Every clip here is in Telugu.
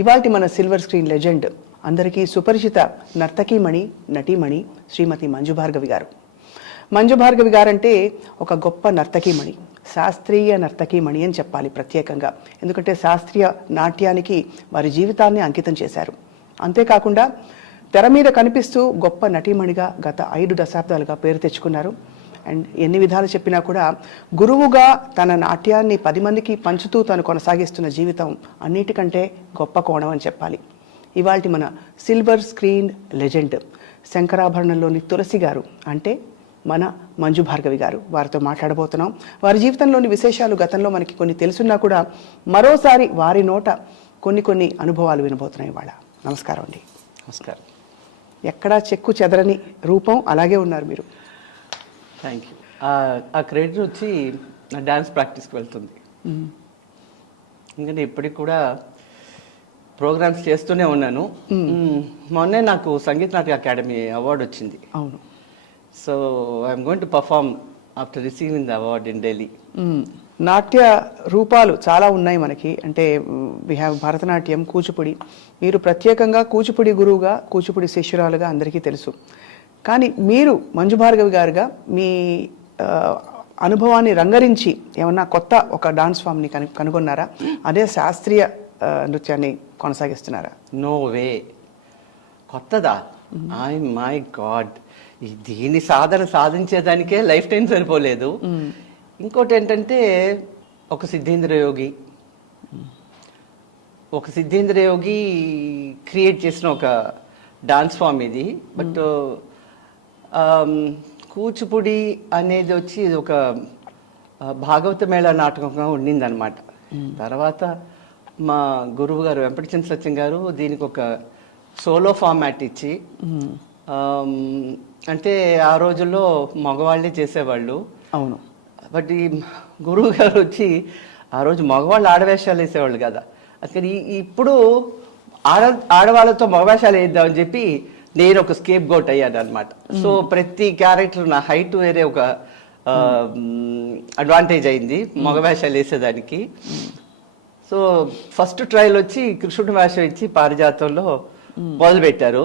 ఇవాల్టి మన సిల్వర్ స్క్రీన్ లెజెండ్ అందరికీ సుపరిచిత నర్తకీమణి నటీమణి శ్రీమతి మంజు భార్గవి గారు. మంజు భార్గవి గారంటే ఒక గొప్ప నర్తకీమణి, శాస్త్రీయ నర్తకీమణి అని చెప్పాలి ప్రత్యేకంగా. ఎందుకంటే శాస్త్రీయ నాట్యానికి వారి జీవితాన్ని అంకితం చేశారు. అంతేకాకుండా తెర మీద కనిపిస్తూ గొప్ప నటీమణిగా గత 5 దశాబ్దాలుగా పేరు తెచ్చుకున్నారు. అండ్ ఎన్ని విధాలు చెప్పినా కూడా గురువుగా తన నాట్యాన్ని 10 మందికి పంచుతూ తను కొనసాగిస్తున్న జీవితం అన్నిటికంటే గొప్ప కోణం అని చెప్పాలి. ఇవాల్టి మన సిల్వర్ స్క్రీన్ లెజెండ్ శంకరాభరణంలోని తులసి గారు అంటే మన మంజు భార్గవి గారు. వారితో మాట్లాడబోతున్నాం. వారి జీవితంలోని విశేషాలు గతంలో మనకి కొన్ని తెలుసున్నా కూడా మరోసారి వారి నోట కొన్ని అనుభవాలు వినబోతున్నాయి ఇవాళ. నమస్కారం అండి. నమస్కారం. ఎక్కడా చెక్కు చెదరని రూపం, అలాగే ఉన్నారు మీరు. Thank you. ఆ క్రెడిట్ వచ్చి నా డ్యాన్స్ ప్రాక్టీస్కి వెళ్తుంది. ఎందుకంటే ఇప్పటికి కూడా ప్రోగ్రామ్స్ చేస్తూనే ఉన్నాను. మొన్నే నాకు సంగీత నాటక అకాడమీ అవార్డు వచ్చింది. అవును. So I'm going to perform after receiving the award in Delhi. నాట్య రూపాలు చాలా ఉన్నాయి మనకి. అంటే వీ హ్యావ్ భరతనాట్యం, కూచిపూడి. మీరు ప్రత్యేకంగా కూచిపూడి గురువుగా, కూచిపూడి శిష్యురాలుగా అందరికీ తెలుసు. కానీ మీరు మంజు భార్గవి గారుగా మీ అనుభవాన్ని రంగరించి ఏమన్నా కొత్త ఒక డాన్స్ ఫామ్ని కనుగొన్నారా? అదే శాస్త్రీయ నృత్యాన్ని కొనసాగిస్తున్నారా? No way. కొత్తదా? ఐ మై గాడ్, దీని సాధించేదానికే లైఫ్ టైం సరిపోలేదు. ఇంకోటి ఏంటంటే ఒక సిద్ధేంద్ర యోగి క్రియేట్ చేసిన ఒక డాన్స్ ఫామ్ ఇది. బట్ కూచిపూడి అనేది వచ్చి ఇది ఒక భాగవత మేళ నాటకంగా ఉండిందనమాట. తర్వాత మా గురువు గారు వెంపటిచంద్ర సత్యం గారు దీనికి ఒక సోలో ఫార్మాట్ ఇచ్చి, అంటే ఆ రోజుల్లో మగవాళ్ళే చేసేవాళ్ళు. అవును. బట్ ఈ గురువు గారు వచ్చి ఆ రోజు మగవాళ్ళు ఆడవేషాలు వేసేవాళ్ళు కదా. అసలు ఇప్పుడు ఆడవాళ్ళతో మగవేషాలు వేద్దామని చెప్పి నేను ఒక స్కేప్ గోట్ అయ్యాను అనమాట. సో ప్రతి క్యారెక్టర్ నా హైట్ వేరే ఒక అడ్వాంటేజ్ అయింది మగవేషాలు వేసేదానికి. సో ఫస్ట్ ట్రయల్ వచ్చి కృష్ణుడి వేషం ఇచ్చి పారిజాతంలో మొదలుపెట్టారు.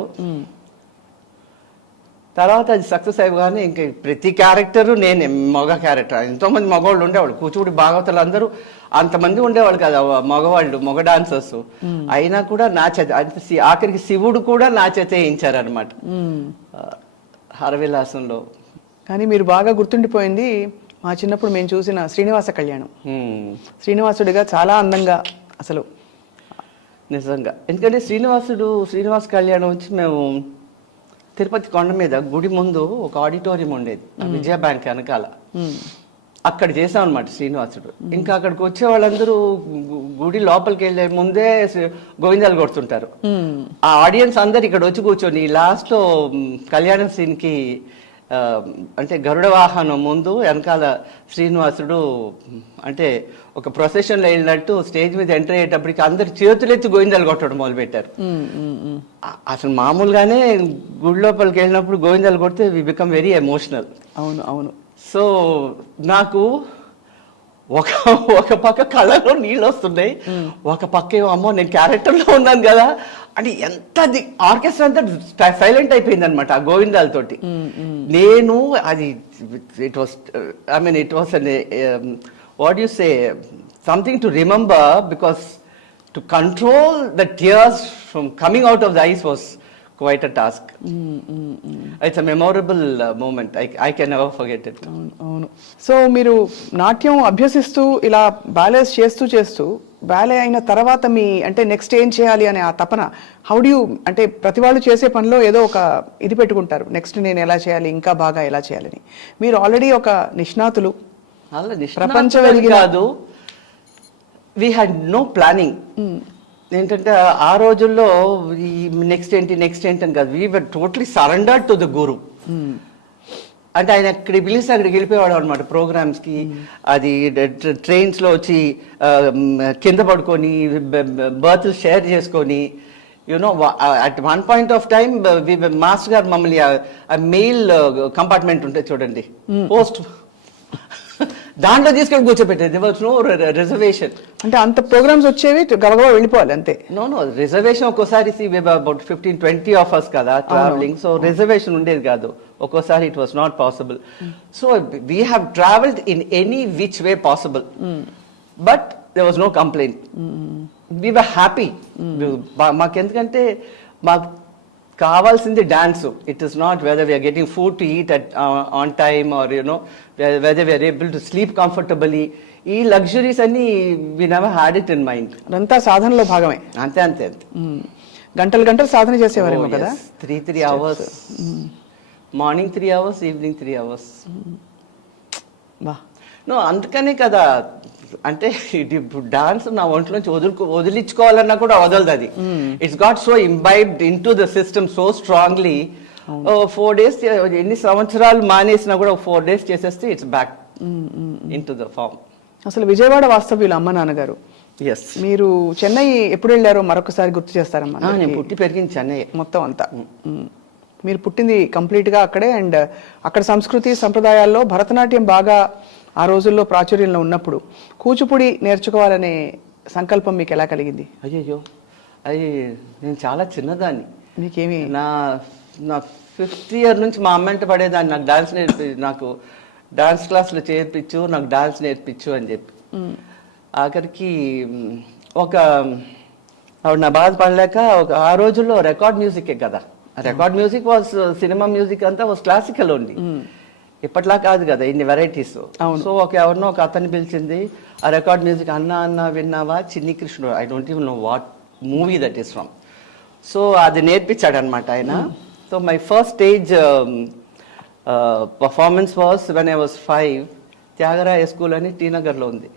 తర్వాత అది సక్సెస్ అయిపోగానే ఇంకా ప్రతి క్యారెక్టరు నేనే మగ క్యారెక్టర్. ఎంతోమంది మగవాళ్ళు ఉండేవాళ్ళు, కూచిపూడి భాగవతాలు అందరూ అంతమంది ఉండేవాళ్ళు కదా మగవాళ్ళు, మగ డాన్సర్స్. అయినా కూడా నా చేత, ఆఖరికి శివుడు కూడా నా చేత వేయించారనమాట హరవిలాసంలో. కానీ మీరు బాగా గుర్తుండిపోయింది మా చిన్నప్పుడు మేము చూసిన శ్రీనివాస కళ్యాణం. శ్రీనివాసుడిగా చాలా అందంగా అసలు నిజంగా. ఎందుకంటే శ్రీనివాస కళ్యాణం వచ్చి మేము తిరుపతి కొండ మీద గుడి ముందు ఒక ఆడిటోరియం ఉండేది, విజయ బ్యాంక్ వెనకాల. అక్కడ చేసాం అనమాట శ్రీనివాసుడు. ఇంకా అక్కడికి వచ్చే వాళ్ళందరూ గుడి లోపలికి వెళ్లే ముందే గోవిందాలు కొడుతుంటారు. ఆ ఆడియన్స్ అందరు ఇక్కడ వచ్చి కూర్చొని లాస్ట్ లో కళ్యాణం సీన్ కి అంటే గరుడ వాహనం ముందు వెనకాల శ్రీనివాసుడు అంటే ఒక ప్రొసెషన్ లో వెళ్ళినట్టు స్టేజ్ మీద ఎంటర్ అయ్యేటప్పటికి అందరు చేతులెత్తి గోవిందాలు కొట్టడం మొదలు పెట్టారు. అసలు మామూలుగానే గుడి లోపలికి వెళ్ళినప్పుడు గోవిందాలు కొడితే వి బికమ్ వెరీ ఎమోషనల్. అవును అవును. సో నాకు ఒక పక్క కళ్ళలో నీళ్ళు వస్తున్నాయి, ఒక పక్క ఏమో అమ్మో నేను క్యారెక్టర్లో ఉన్నాను కదా అని ఎంత ఆర్కెస్ట్రా అంతా సైలెంట్ అయిపోయింది అనమాట ఆ గోవిందాలతోటి. నేను అది it was what you say something to remember, because to control the tears from coming out of the ice was quite a task. It's a memorable moment. I can never forget it. అవును. సో మీరు నాట్యం అభ్యసిస్తూ ఇలా బ్యాలెన్స్ చేస్తూ బ్యాలే అయిన తర్వాత మీ అంటే నెక్స్ట్ ఏం చేయాలి అనే ఆ తపన, హౌ డు యూ, అంటే ప్రతి వాళ్ళు చేసే పనిలో ఏదో ఒక ఇది పెట్టుకుంటారు, నెక్స్ట్ నేను ఎలా చేయాలి, ఇంకా బాగా ఎలా చేయాలని. మీరు ఆల్రెడీ ఒక నిష్ణాతులు, ప్రపంచం కాదు, వీ హ్యాడ్ నో ప్లానింగ్. ఏంటంటే ఆ రోజుల్లో ఈ నెక్స్ట్ ఏంటి అని కాదు, we were totally surrendered to the guru. అంటే ఆయన ఎక్కడికి పిలిస్తే అక్కడికి వెళ్ళిపోయేవాడు అనమాట ప్రోగ్రామ్స్కి. అది ట్రైన్స్లో వచ్చి కింద పడుకొని బర్త్ షేర్ చేసుకొని, you know at one point of time master గారు మమ్మల్ని మెయిల్ కంపార్ట్మెంట్ ఉంటుంది చూడండి, పోస్ట్ దాంట్లో తీసుకొని కూర్చోబెట్టేది. There was no reservation. అంటే అంత ప్రోగ్రామ్స్ వచ్చేవి, గబగబా వెళ్ళిపోవాలి అంతే. నో రిజర్వేషన్ ఒక్కోసారి అబౌట్ 15-20 ఆఫ్ అస్ కదా ట్రావెలింగ్, సో రిజర్వేషన్ ఉండేది కాదు ఒక్కోసారి. It was not possible. So we have travelled in any which way possible, but there was no complaint. We were happy. మాకెందుకంటే మాకు కావాల్సింది dance. It is not whether we're getting food to eat at on time or whether we're able to sleep comfortably. ఈ లగ్జరీస్ అన్ని we never had it in mind. అదంతా సాధనలో భాగమే. అంతే అంతే అంతే. గంటలు గంటలు సాధన చేసేవారేమో కదా. 3 hours. Morning 3 hours, evening 3 hours. బా. అందుకనే కదా, అంటే ఇప్పుడు డాన్స్ నా ఒంట్లోంచి వదిలించుకోవాలన్నా కూడా వదలదు అది. It's got so imbibed in to the system so strongly. 4 days, ఎన్ని సంవత్సరాలు మానేసినా కూడా 4 days చేసేస్తే it's back in to the form. అసలు విజయవాడ వాస్తవ్యులు అమ్మ నాన్నగారు. ఎస్. మీరు చెన్నై ఎప్పుడు వెళ్ళారో మరొకసారి గుర్తు చేస్తారమ్మా? నేను పుట్టి పెరిగింది చెన్నై మొత్తం అంతా. మీరు పుట్టింది కంప్లీట్ గా అక్కడే, అండ్ అక్కడ సంస్కృతి సంప్రదాయాల్లో భరతనాట్యం బాగా ఆ రోజుల్లో ప్రాచుర్యంలో ఉన్నప్పుడు కూచిపూడి నేర్చుకోవాలనే సంకల్పం మీకు ఎలా కలిగింది? అయ్యో, అది నేను చాలా చిన్నదాన్ని. మీకేమి? నా 5th year నుంచి మా అమ్మంట పడేదాన్ని, నాకు డాన్స్ క్లాసులు చేర్పించు, నాకు డాన్స్ నేర్పించు అని చెప్పి. ఆఖరికి ఆవిడ నా బాధ పడలేక ఆ రోజుల్లో రికార్డ్ మ్యూజికే కదా, record music was cinema music అంతా వాజ్ క్లాసికల్ ఓన్లీ. ఇప్పట్లా కాదు కదా, ఇన్ని వెరైటీస్. సో ఎవరినో ఒక అతన్ని పిలిచింది, ఆ రికార్డ్ మ్యూజిక్ అన్న విన్నావా, చిన్ని కృష్ణుడు, I don't even know what movie that is from. So అది నేర్పించాడు అనమాట ఆయన. So my first stage performance was when I was 5. Thyagaraya school అని టీ నగర్లో ఉంది.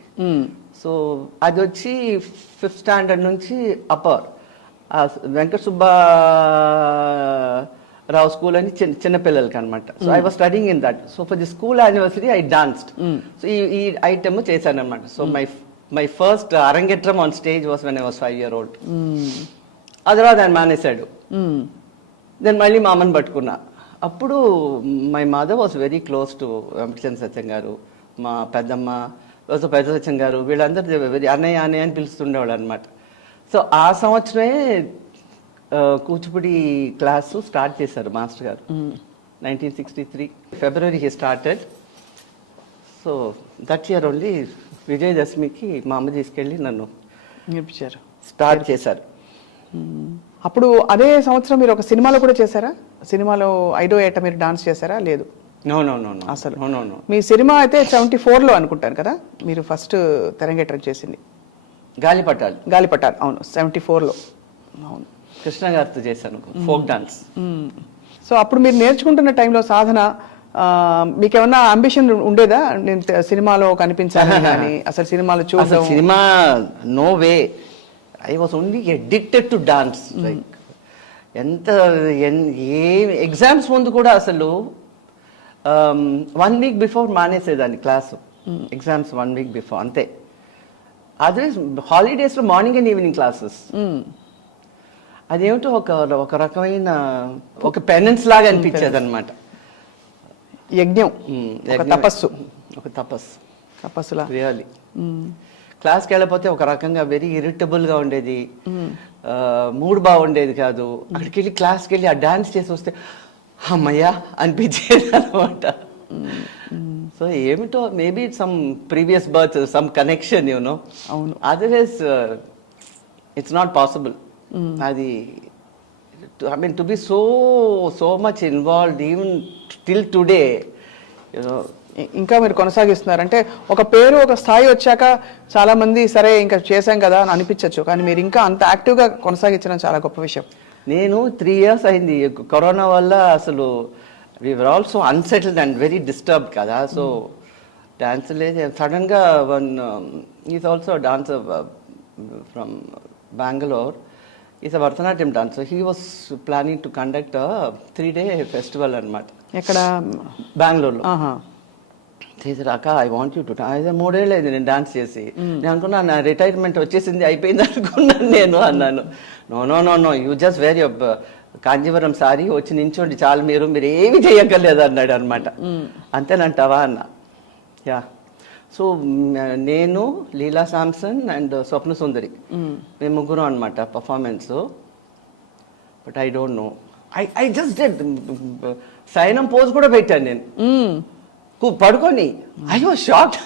సో అది వచ్చి 5th standard నుంచి అప్పర్ వెంకట సుబ్బారావు స్కూల్ అని చిన్నపిల్లలకి అనమాట. So I was studying in that. So for the school anniversary I danced. So ఈ ఐటమ్ చేశాను అనమాట. సో మై ఫస్ట్ అరంగేట్రం on stage was when I was 5 year old. ఆ తర్వాత ఆయన మానేశాడు. దెన్ మళ్ళీ మా అమ్మని పట్టుకున్నా. అప్పుడు my mother was very close to Venkatachandra Satyam గారు, మా పెద్దమ్మ పెద్ద సత్యం గారు, వీళ్ళందరూ వెరీ అన్నయ్య అని పిలుస్తుండేవాళ్ళు అనమాట. సో ఆ సంవత్సరమే కూచిపూడి క్లాసు స్టార్ట్ చేశారు మాస్టర్ గారు. 1963 February he started. So that year only విజయదశమికి మా అమ్మ తీసుకెళ్ళి నన్ను నేర్పించారు, స్టార్ట్ చేశారు. అప్పుడు అదే సంవత్సరం మీరు ఒక సినిమాలో కూడా చేశారా? సినిమాలో 5వ ఏట మీరు డాన్స్ చేశారా? లేదు. నో అసలు నో. మీ సినిమా అయితే 74లో అనుకుంటాను కదా మీరు ఫస్ట్ తెరంగేట్రం చేసింది? గాలిపటాలు. అవును, 74లో. అవును, కృష్ణ గారితో చేశాను ఫోక్ డాన్స్. సో అప్పుడు మీరు నేర్చుకుంటున్న టైంలో సాధన మీకేమన్నా అంబిషన్ ఉండేదా? నేను సినిమాలో కనిపించాలని కానీ అసలు సినిమాలో చూడడం? Cinema no way. I was only addicted to dance. Like a exams ముందు కూడా అసలు 1 week బిఫోర్ మానేసేదాన్ని క్లాసు. ఎగ్జామ్స్ 1 week బిఫోర్ అంతే. అదే హాలిడేస్లో మార్నింగ్ అండ్ ఈవినింగ్ క్లాసెస్. అదేమిటో ఒక రకమైన ఒక పెనెన్స్ లాగా అనిపించేది అనమాట. యజ్ఞం, తపస్సులా రియల్లీ. క్లాస్కి వెళ్ళకపోతే ఒక రకంగా వెరీ ఇరిటబుల్గా ఉండేది, మూడ్ బాగుండేది కాదు. అక్కడికి వెళ్ళి క్లాస్కి వెళ్ళి ఆ డాన్స్ చేసి వస్తే అమ్మయ్యా అనిపించేది అనమాట. సో ఏమిటో maybe some previous birth, some connection, you know. అవును, అదర్వైజ్ ఇట్స్ నాట్ పాసిబుల్. అది I mean to be so much involved even till today, you know. ఇంకా మీరు కొనసాగిస్తున్నారు అంటే ఒక పేరు, ఒక స్థాయి వచ్చాక చాలా మంది సరే ఇంకా చేశాం కదా అని అనిపించవచ్చు, కానీ మీరు ఇంకా అంత యాక్టివ్గా కొనసాగించడం చాలా గొప్ప విషయం. నేను 3 years అయింది కరోనా వల్ల. అసలు we were also unsettled and very disturbed కదా. సో డాన్స్ లేదు. సడన్గా one is also dancer from Bengaluru, is a Bharatanatyam dancer. He was planning to conduct 3-day festival అనమాట. ఎక్కడ? బెంగళూరులో. చేసాక ఐ వాంట్ యూ టు. అయితే 3 ఏళ్ళు అయింది నేను డాన్స్ చేసి. నేను అనుకున్నా నా రిటైర్మెంట్ వచ్చేసింది, అయిపోయింది అనుకున్నాను నేను. అన్నాను no you just wear your Kanjeevaram sari, వచ్చి నించోండి చాలు, మీరు ఏమి చేయక్కర్లేదు అన్నాడు అనమాట. అంతేనంటావా అన్న. యా. సో నేను లీలా శాంసన్ అండ్ స్వప్న సుందరి మేము ముగ్గురం అనమాట performance. But I don't know, I just dead సైనం పోజ్ కూడా పెట్టాను నేను పడుకొని. I was shocked.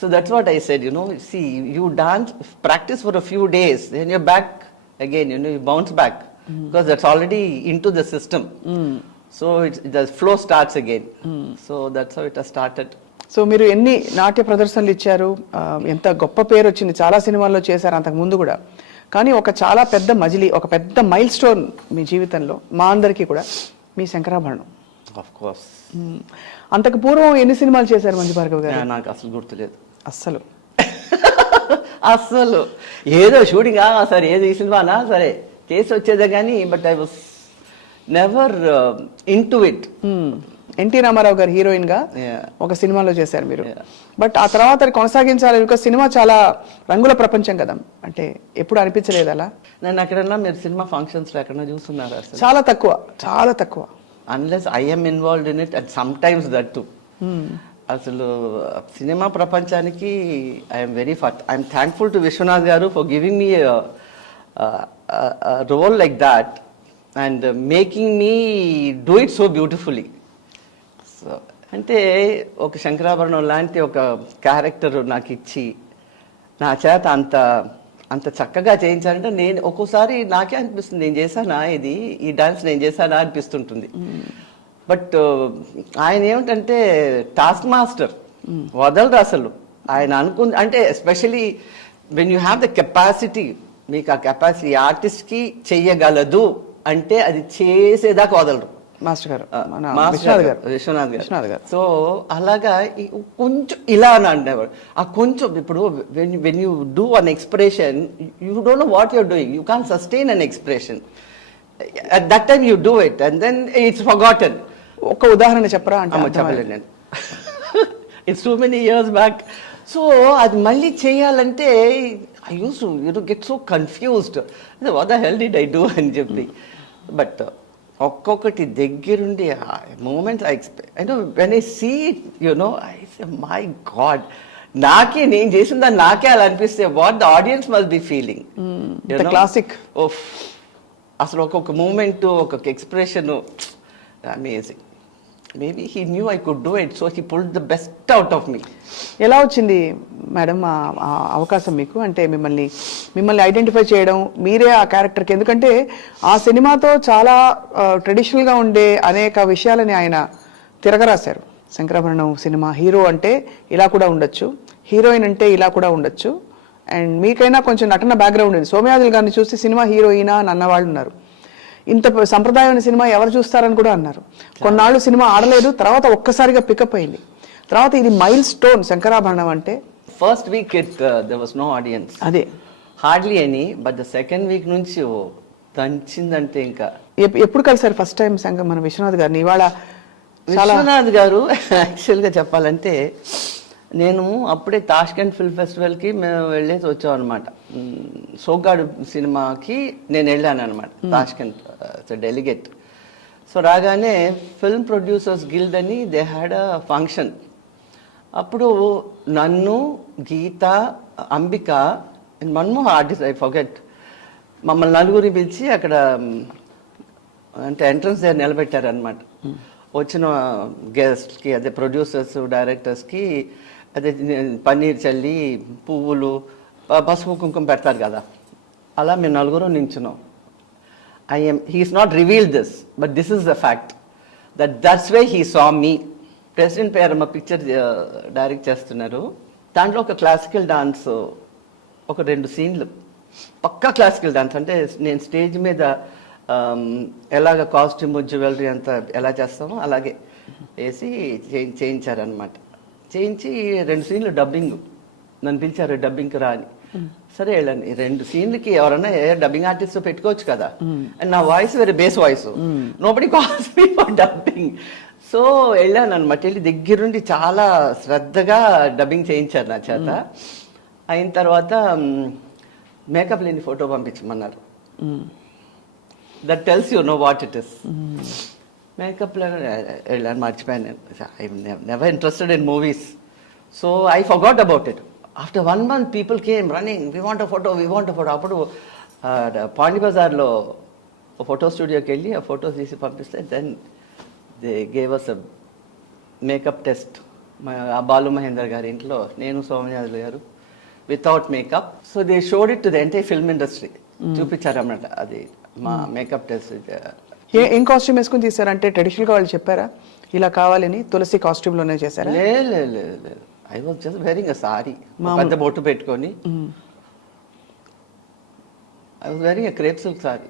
So that's what I said, see you dance practice for a few days, then you're back again, you bounce back because that's already in to the system. So the flow starts again. So that's how it has started. సో మీరు ఎన్ని నాట్య ప్రదర్శనలు ఇచ్చారు, ఎంత గొప్ప పేరు వచ్చింది, చాలా సినిమాల్లో చేశారు అంతకు ముందు కూడా. కానీ ఒక చాలా పెద్ద మజిలీ, ఒక పెద్ద మైల్ స్టోన్ మీ జీవితంలో, మా అందరికీ కూడా, మీ శంకరాభరణం. Of course. అంతకు పూర్వం ఎన్ని సినిమాలు చేశారు మంజు భార్గవ్ గారు? నాకు అసలు గుర్తులేదు అస్సలు. అస్సలు ఏదో షూటింగ్ సరే, ఏదో ఈ సినిమానా సరే చేసి వచ్చేదే కానీ, but I was never in to it. NT Rama Rao garu heroine గా ఒక సినిమాలో చేశారు మీరు. బట్ ఆ తర్వాత అది కొనసాగించాలి, బికాస్ సినిమా చాలా రంగుల ప్రపంచం కదా. అంటే ఎప్పుడు అనిపించలేదు అలా? నేను ఎక్కడన్నా మీరు సినిమా ఫంక్షన్స్ లో ఎక్కడన్నా చూస్తున్నారా? చాలా తక్కువ, చాలా తక్కువ. Unless I'm involved in it and sometimes that too. అసలు సినిమా ప్రపంచానికి I'm very I'm thankful to Vishwanath గారు for giving me role like that and making me do it so beautifully. So అంటే ఒక శంకరాభరణం లాంటి ఒక క్యారెక్టర్ నాకు ఇచ్చి నా చేత అంత అంత చక్కగా చేయించాలంటే నేను ఒక్కోసారి నాకే అనిపిస్తుంది, నేను చేశానా ఇది, ఈ డాన్స్ నేను చేశానా అనిపిస్తుంటుంది. బట్ ఆయన ఏమిటంటే టాస్క్ మాస్టర్, వదలరు అసలు. ఆయన అంటే especially when you have the capacity, మీకు ఆ కెపాసిటీ ఆర్టిస్ట్కి చెయ్యగలదు అంటే అది చేసేదాకా వదలరు. మాస్టర్ గారు, విశ్వనాథ్ గారు. సో అలాగా కొంచెం ఇలా అని అంటేవారు. ఆ కొంచెం ఇప్పుడు when you do an expression, you don't know what you're doing, you can sustain an expression. At that time you do it and then it's forgotten. ఒక ఉదాహరణ చెప్పరా అంటే? చెప్పలేదు నేను, it's too many years back. So అది మళ్ళీ చేయాలంటే I used to get so confused, what the hell did I do అని చెప్పి. బట్ ఒక్కొక్కటి దగ్గరుండి moments I know when I see it, I say my God, నాకే నేను చేసిన దాన్ని నాకే అలా అనిపిస్తే what the audience must be feeling. Classic. అసలు ఒక్కొక్క మూమెంట్, ఒక్కొక్క expression amazing. Maybe he knew I could do it, so he pulled the best out of me. ఎలా వచ్చింది మేడం ఆ అవకాశం మీకు? అంటే మిమ్మల్ని ఐడెంటిఫై చేయడం, మీరే ఆ క్యారెక్టర్కి, ఎందుకంటే ఆ సినిమాతో చాలా ట్రెడిషనల్గా ఉండే అనేక విషయాలని ఆయన తిరగరాశారు. శంకరాభరణం సినిమా హీరో అంటే ఇలా కూడా ఉండొచ్చు, హీరోయిన్ అంటే ఇలా కూడా ఉండొచ్చు. అండ్ మీకైనా కొంచెం నటన బ్యాక్గ్రౌండ్ ఉంది. సోమయాజుల్ గారిని చూసి సినిమా హీరోయినా అని అన్నవాళ్ళు ఉన్నారు. ఇంత సంప్రదాయమైన సినిమా ఎవరు చూస్తారని కూడా అన్నారు. కొన్నాళ్ళు సినిమా ఆడలేదు, తర్వాత ఒక్కసారిగా పికప్ అయింది. తర్వాత ఇది మైల్ స్టోన్ శంకరాభరణం అంటే. First week there was no audience, అదే hardly any. But the second week నుంచి దంచిందంటే ఇంకా. ఎప్పుడు కలిసారు ఫస్ట్ టైం మన విశ్వనాథ్ గారిని? ఇవాళ విశ్వనాథ్ గారు యాక్చువల్గా చెప్పాలంటే నేను అప్పుడే తాష్కెంట్ ఫిల్మ్ ఫెస్టివల్కి మేము వెళ్ళేసి వచ్చాం అనమాట. సోగ్గాడు సినిమాకి నేను వెళ్ళాను అనమాట, తాష్కెంట్ డెలిగేట్. సో రాగానే ఫిల్మ్ ప్రొడ్యూసర్స్ గిల్డ్ అని దే హ్యాడ్ అ ఫంక్షన్. అప్పుడు నన్ను, Geetha, Ambika and one more artist I forget, మమ్మల్ని నలుగురిని పిలిచి అక్కడ అంటే ఎంట్రన్స్ దగ్గర నిలబెట్టారనమాట. వచ్చిన గెస్ట్కి, అదే ప్రొడ్యూసర్స్, డైరెక్టర్స్కి అదే పన్నీర్ చల్లి, పువ్వులు, పసుపు కుంకుమ పెడతారు కదా, అలా మేము నలుగురు నించున్నాం. He's not revealed this, but this is the fact that's way he saw me. President Peramma picture direct చేస్తున్నారు. దాంట్లో ఒక క్లాసికల్ డాన్స్, ఒక 2 సీన్లు పక్కా క్లాసికల్ డాన్స్. అంటే నేను స్టేజ్ మీద ఎలాగ కాస్ట్యూమ్, జ్యువెలరీ అంతా ఎలా చేస్తామో అలాగే వేసి చేయించారనమాట. చేయించి 2 సీన్లు డబ్బింగ్, నన్ను పిలిచారు డబ్బింగ్కి రా అని. సరే వెళ్ళండి. 2 సీన్లకి ఎవరన్నా డబ్బింగ్ ఆర్టిస్ట్ పెట్టుకోవచ్చు కదా. అండ్ నా voice very base voice, nobody calls me for dubbing. So వెళ్ళాను అనమాట. వెళ్ళి దగ్గరుండి చాలా శ్రద్ధగా డబ్బింగ్ చేయించారు నా చేత. అయిన తర్వాత మేకప్ లేని ఫోటో పంపించమన్నారు. That tells you know what it is. మేకప్లో వెళ్ళాను, మర్చిపోయాను నేను. I never interested in movies. So I forgot about it. After 1 month people came running, we want a photo. అప్పుడు పాండి బజార్లో ఫోటో స్టూడియోకి వెళ్ళి ఆ ఫొటోస్ తీసి పంపిస్తే then they gave us a makeup test. ఆ బాలు మహేందర్ గారి ఇంట్లో నేను సోమయాజులు గారు without makeup. So they showed it to the entire film industry. చూపించారన్నమాట అది మా మేకప్ టెస్ట్. ఏం కాస్ట్యూమ్ వేసుకుని తీసారంటే ట్రెడిషనల్గా వాళ్ళు చెప్పారా ఇలా కావాలని? తులసి కాస్ట్యూమ్లోనే చేశారా? లేదు, I was just wearing a sorry, పెద్ద బొట్టు పెట్టుకొని. I was wearing a crepe silk sorry,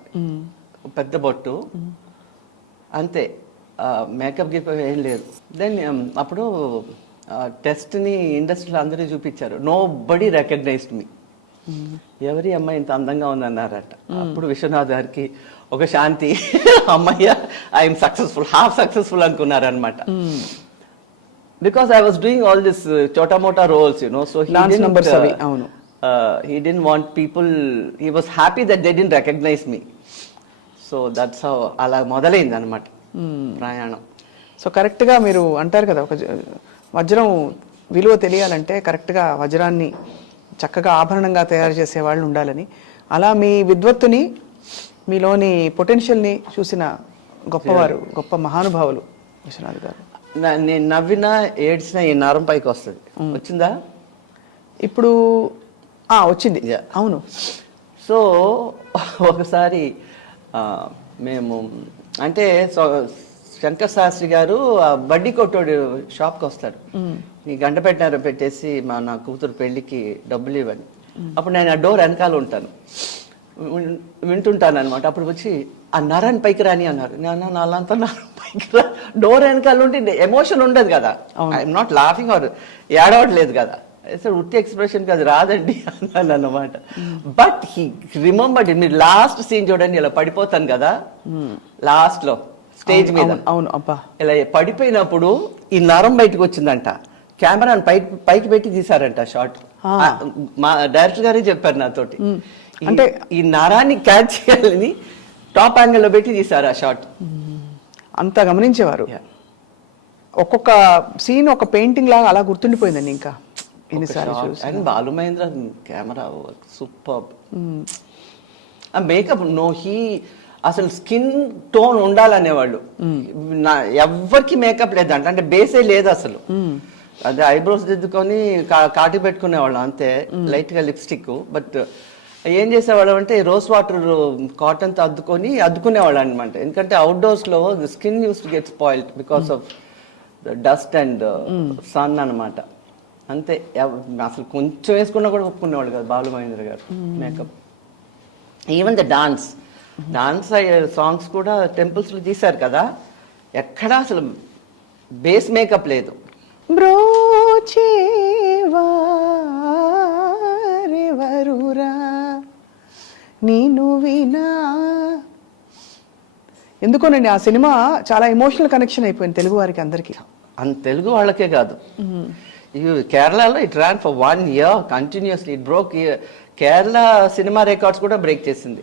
పెద్ద బొట్టు, అంతే. మేకప్ గిప్ ఏం లేదు. దెన్ అప్పుడు టెస్ట్ని ఇండస్ట్రీలో అందరూ చూపించారు. Nobody recognized me. ఎవరి అమ్మాయి ఇంత అందంగా ఉందన్నారట. అప్పుడు విశ్వనాథ్ గారికి ఒక శాంతి, అమ్మయ్య ఐఎమ్ సక్సెస్ఫుల్, హాఫ్ సక్సెస్ఫుల్ అనుకున్నారనమాట. Because I was doing all this చోటా మోటా roles, so he didn't want people, he was happy that they didn't recognize me. So that's how అలా మొదలైంది అనమాట ప్రయాణం. సో కరెక్ట్గా మీరు అంటారు కదా, ఒక వజ్రం విలువ తెలియాలంటే కరెక్ట్గా వజ్రాన్ని చక్కగా ఆభరణంగా తయారు చేసే వాళ్ళు ఉండాలని. అలా మీ విద్వత్తుని, మీలోని పొటెన్షియల్ని చూసిన గొప్పవారు, గొప్ప మహానుభావులు విశ్వనాథ్ గారు. నేను నవ్వినా ఏడ్చినా ఈ నరం పైకి వస్తుంది. వచ్చిందా ఇప్పుడు? వచ్చింది. అవును. సో ఒకసారి మేము అంటే శంకర్ శాస్త్రి గారు బడ్డీ కొట్టోడు షాప్కి వస్తాడు. నీ గంట పెట్టేసి నా కూతురు పెళ్లికి డబ్బులు ఇవ్వని. అప్పుడు నేను ఆ డోర్ వెనకాల ఉంటాను, వింటుంటాను అనమాట. అప్పుడు వచ్చి ఆ నరాన్ని పైకి రాని అన్నారు. నాలంతా నరం పైకి రా, డోర్ వెనకాల ఉంటే ఎమోషన్ ఉండదు కదా, ఐఎమ్ నాట్ లాఫింగ్ ఆర్ ఏడవట్లేదు కదా, ఉట్టి ఎక్స్ప్రెషన్ అది రాదండి అన్నాను అనమాట. But he remembered. మీరు లాస్ట్ సీన్ చూడండి, ఇలా పడిపోతాను కదా లాస్ట్ లో స్టేజ్ మీద. అవును అబ్బా. ఇలా పడిపోయినప్పుడు ఈ నరం బయటకు వచ్చిందంట. కెమెరాని పైకి పెట్టి తీసారంట షాట్. మా డైరెక్టర్ గారే చెప్పారు నాతోటి, అంటే ఈ నరాన్ని క్యాచ్ చేయాలని టాప్ యాంగిల్ లో పెట్టి తీసారు ఆ షాట్. అంత గమనించేవారు. ఒక్కొక్క సీన్ ఒక పెయింటింగ్ లాగా అలా గుర్తుండిపోయిందండి. ఇంకా and Balu Mahendra camera super. ఆ మేకప్ అసలు స్కిన్ టోన్ ఉండాలనేవాళ్ళు. ఎవరికి మేకప్ లేదంట, అంటే బేసే లేదు అసలు. అదే ఐబ్రోస్ దిద్దుకొని కాటి పెట్టుకునేవాళ్ళు అంతే, లైట్ గా లిప్స్టిక్. బట్ ఏం చేసేవాళ్ళు అంటే రోజ్ వాటర్ కాటన్ తో అద్దుకునేవాళ్ళు అనమాట. ఎందుకంటే అవుట్డోర్స్ లో skin used to get spoiled because of dust and sun అనమాట. అంతే. అసలు కొంచెం వేసుకున్నా కూడా ఒప్పుకునేవాళ్ళు కదా బాలు మహేంద్ర గారు makeup. Even the dance songs కూడా టెంపుల్స్ లో తీశారు కదా, ఎక్కడా అసలు బేస్ మేకప్ లేదు. నేను వినా ఎందుకోనండి ఆ సినిమా చాలా ఎమోషనల్ కనెక్షన్ అయిపోయింది తెలుగు వారికి అందరికీ. తెలుగు వాళ్ళకే కాదు, కేరళలో it ran for 1 year continuously. It broke Kerala cinema records కూడా బ్రేక్ చేసింది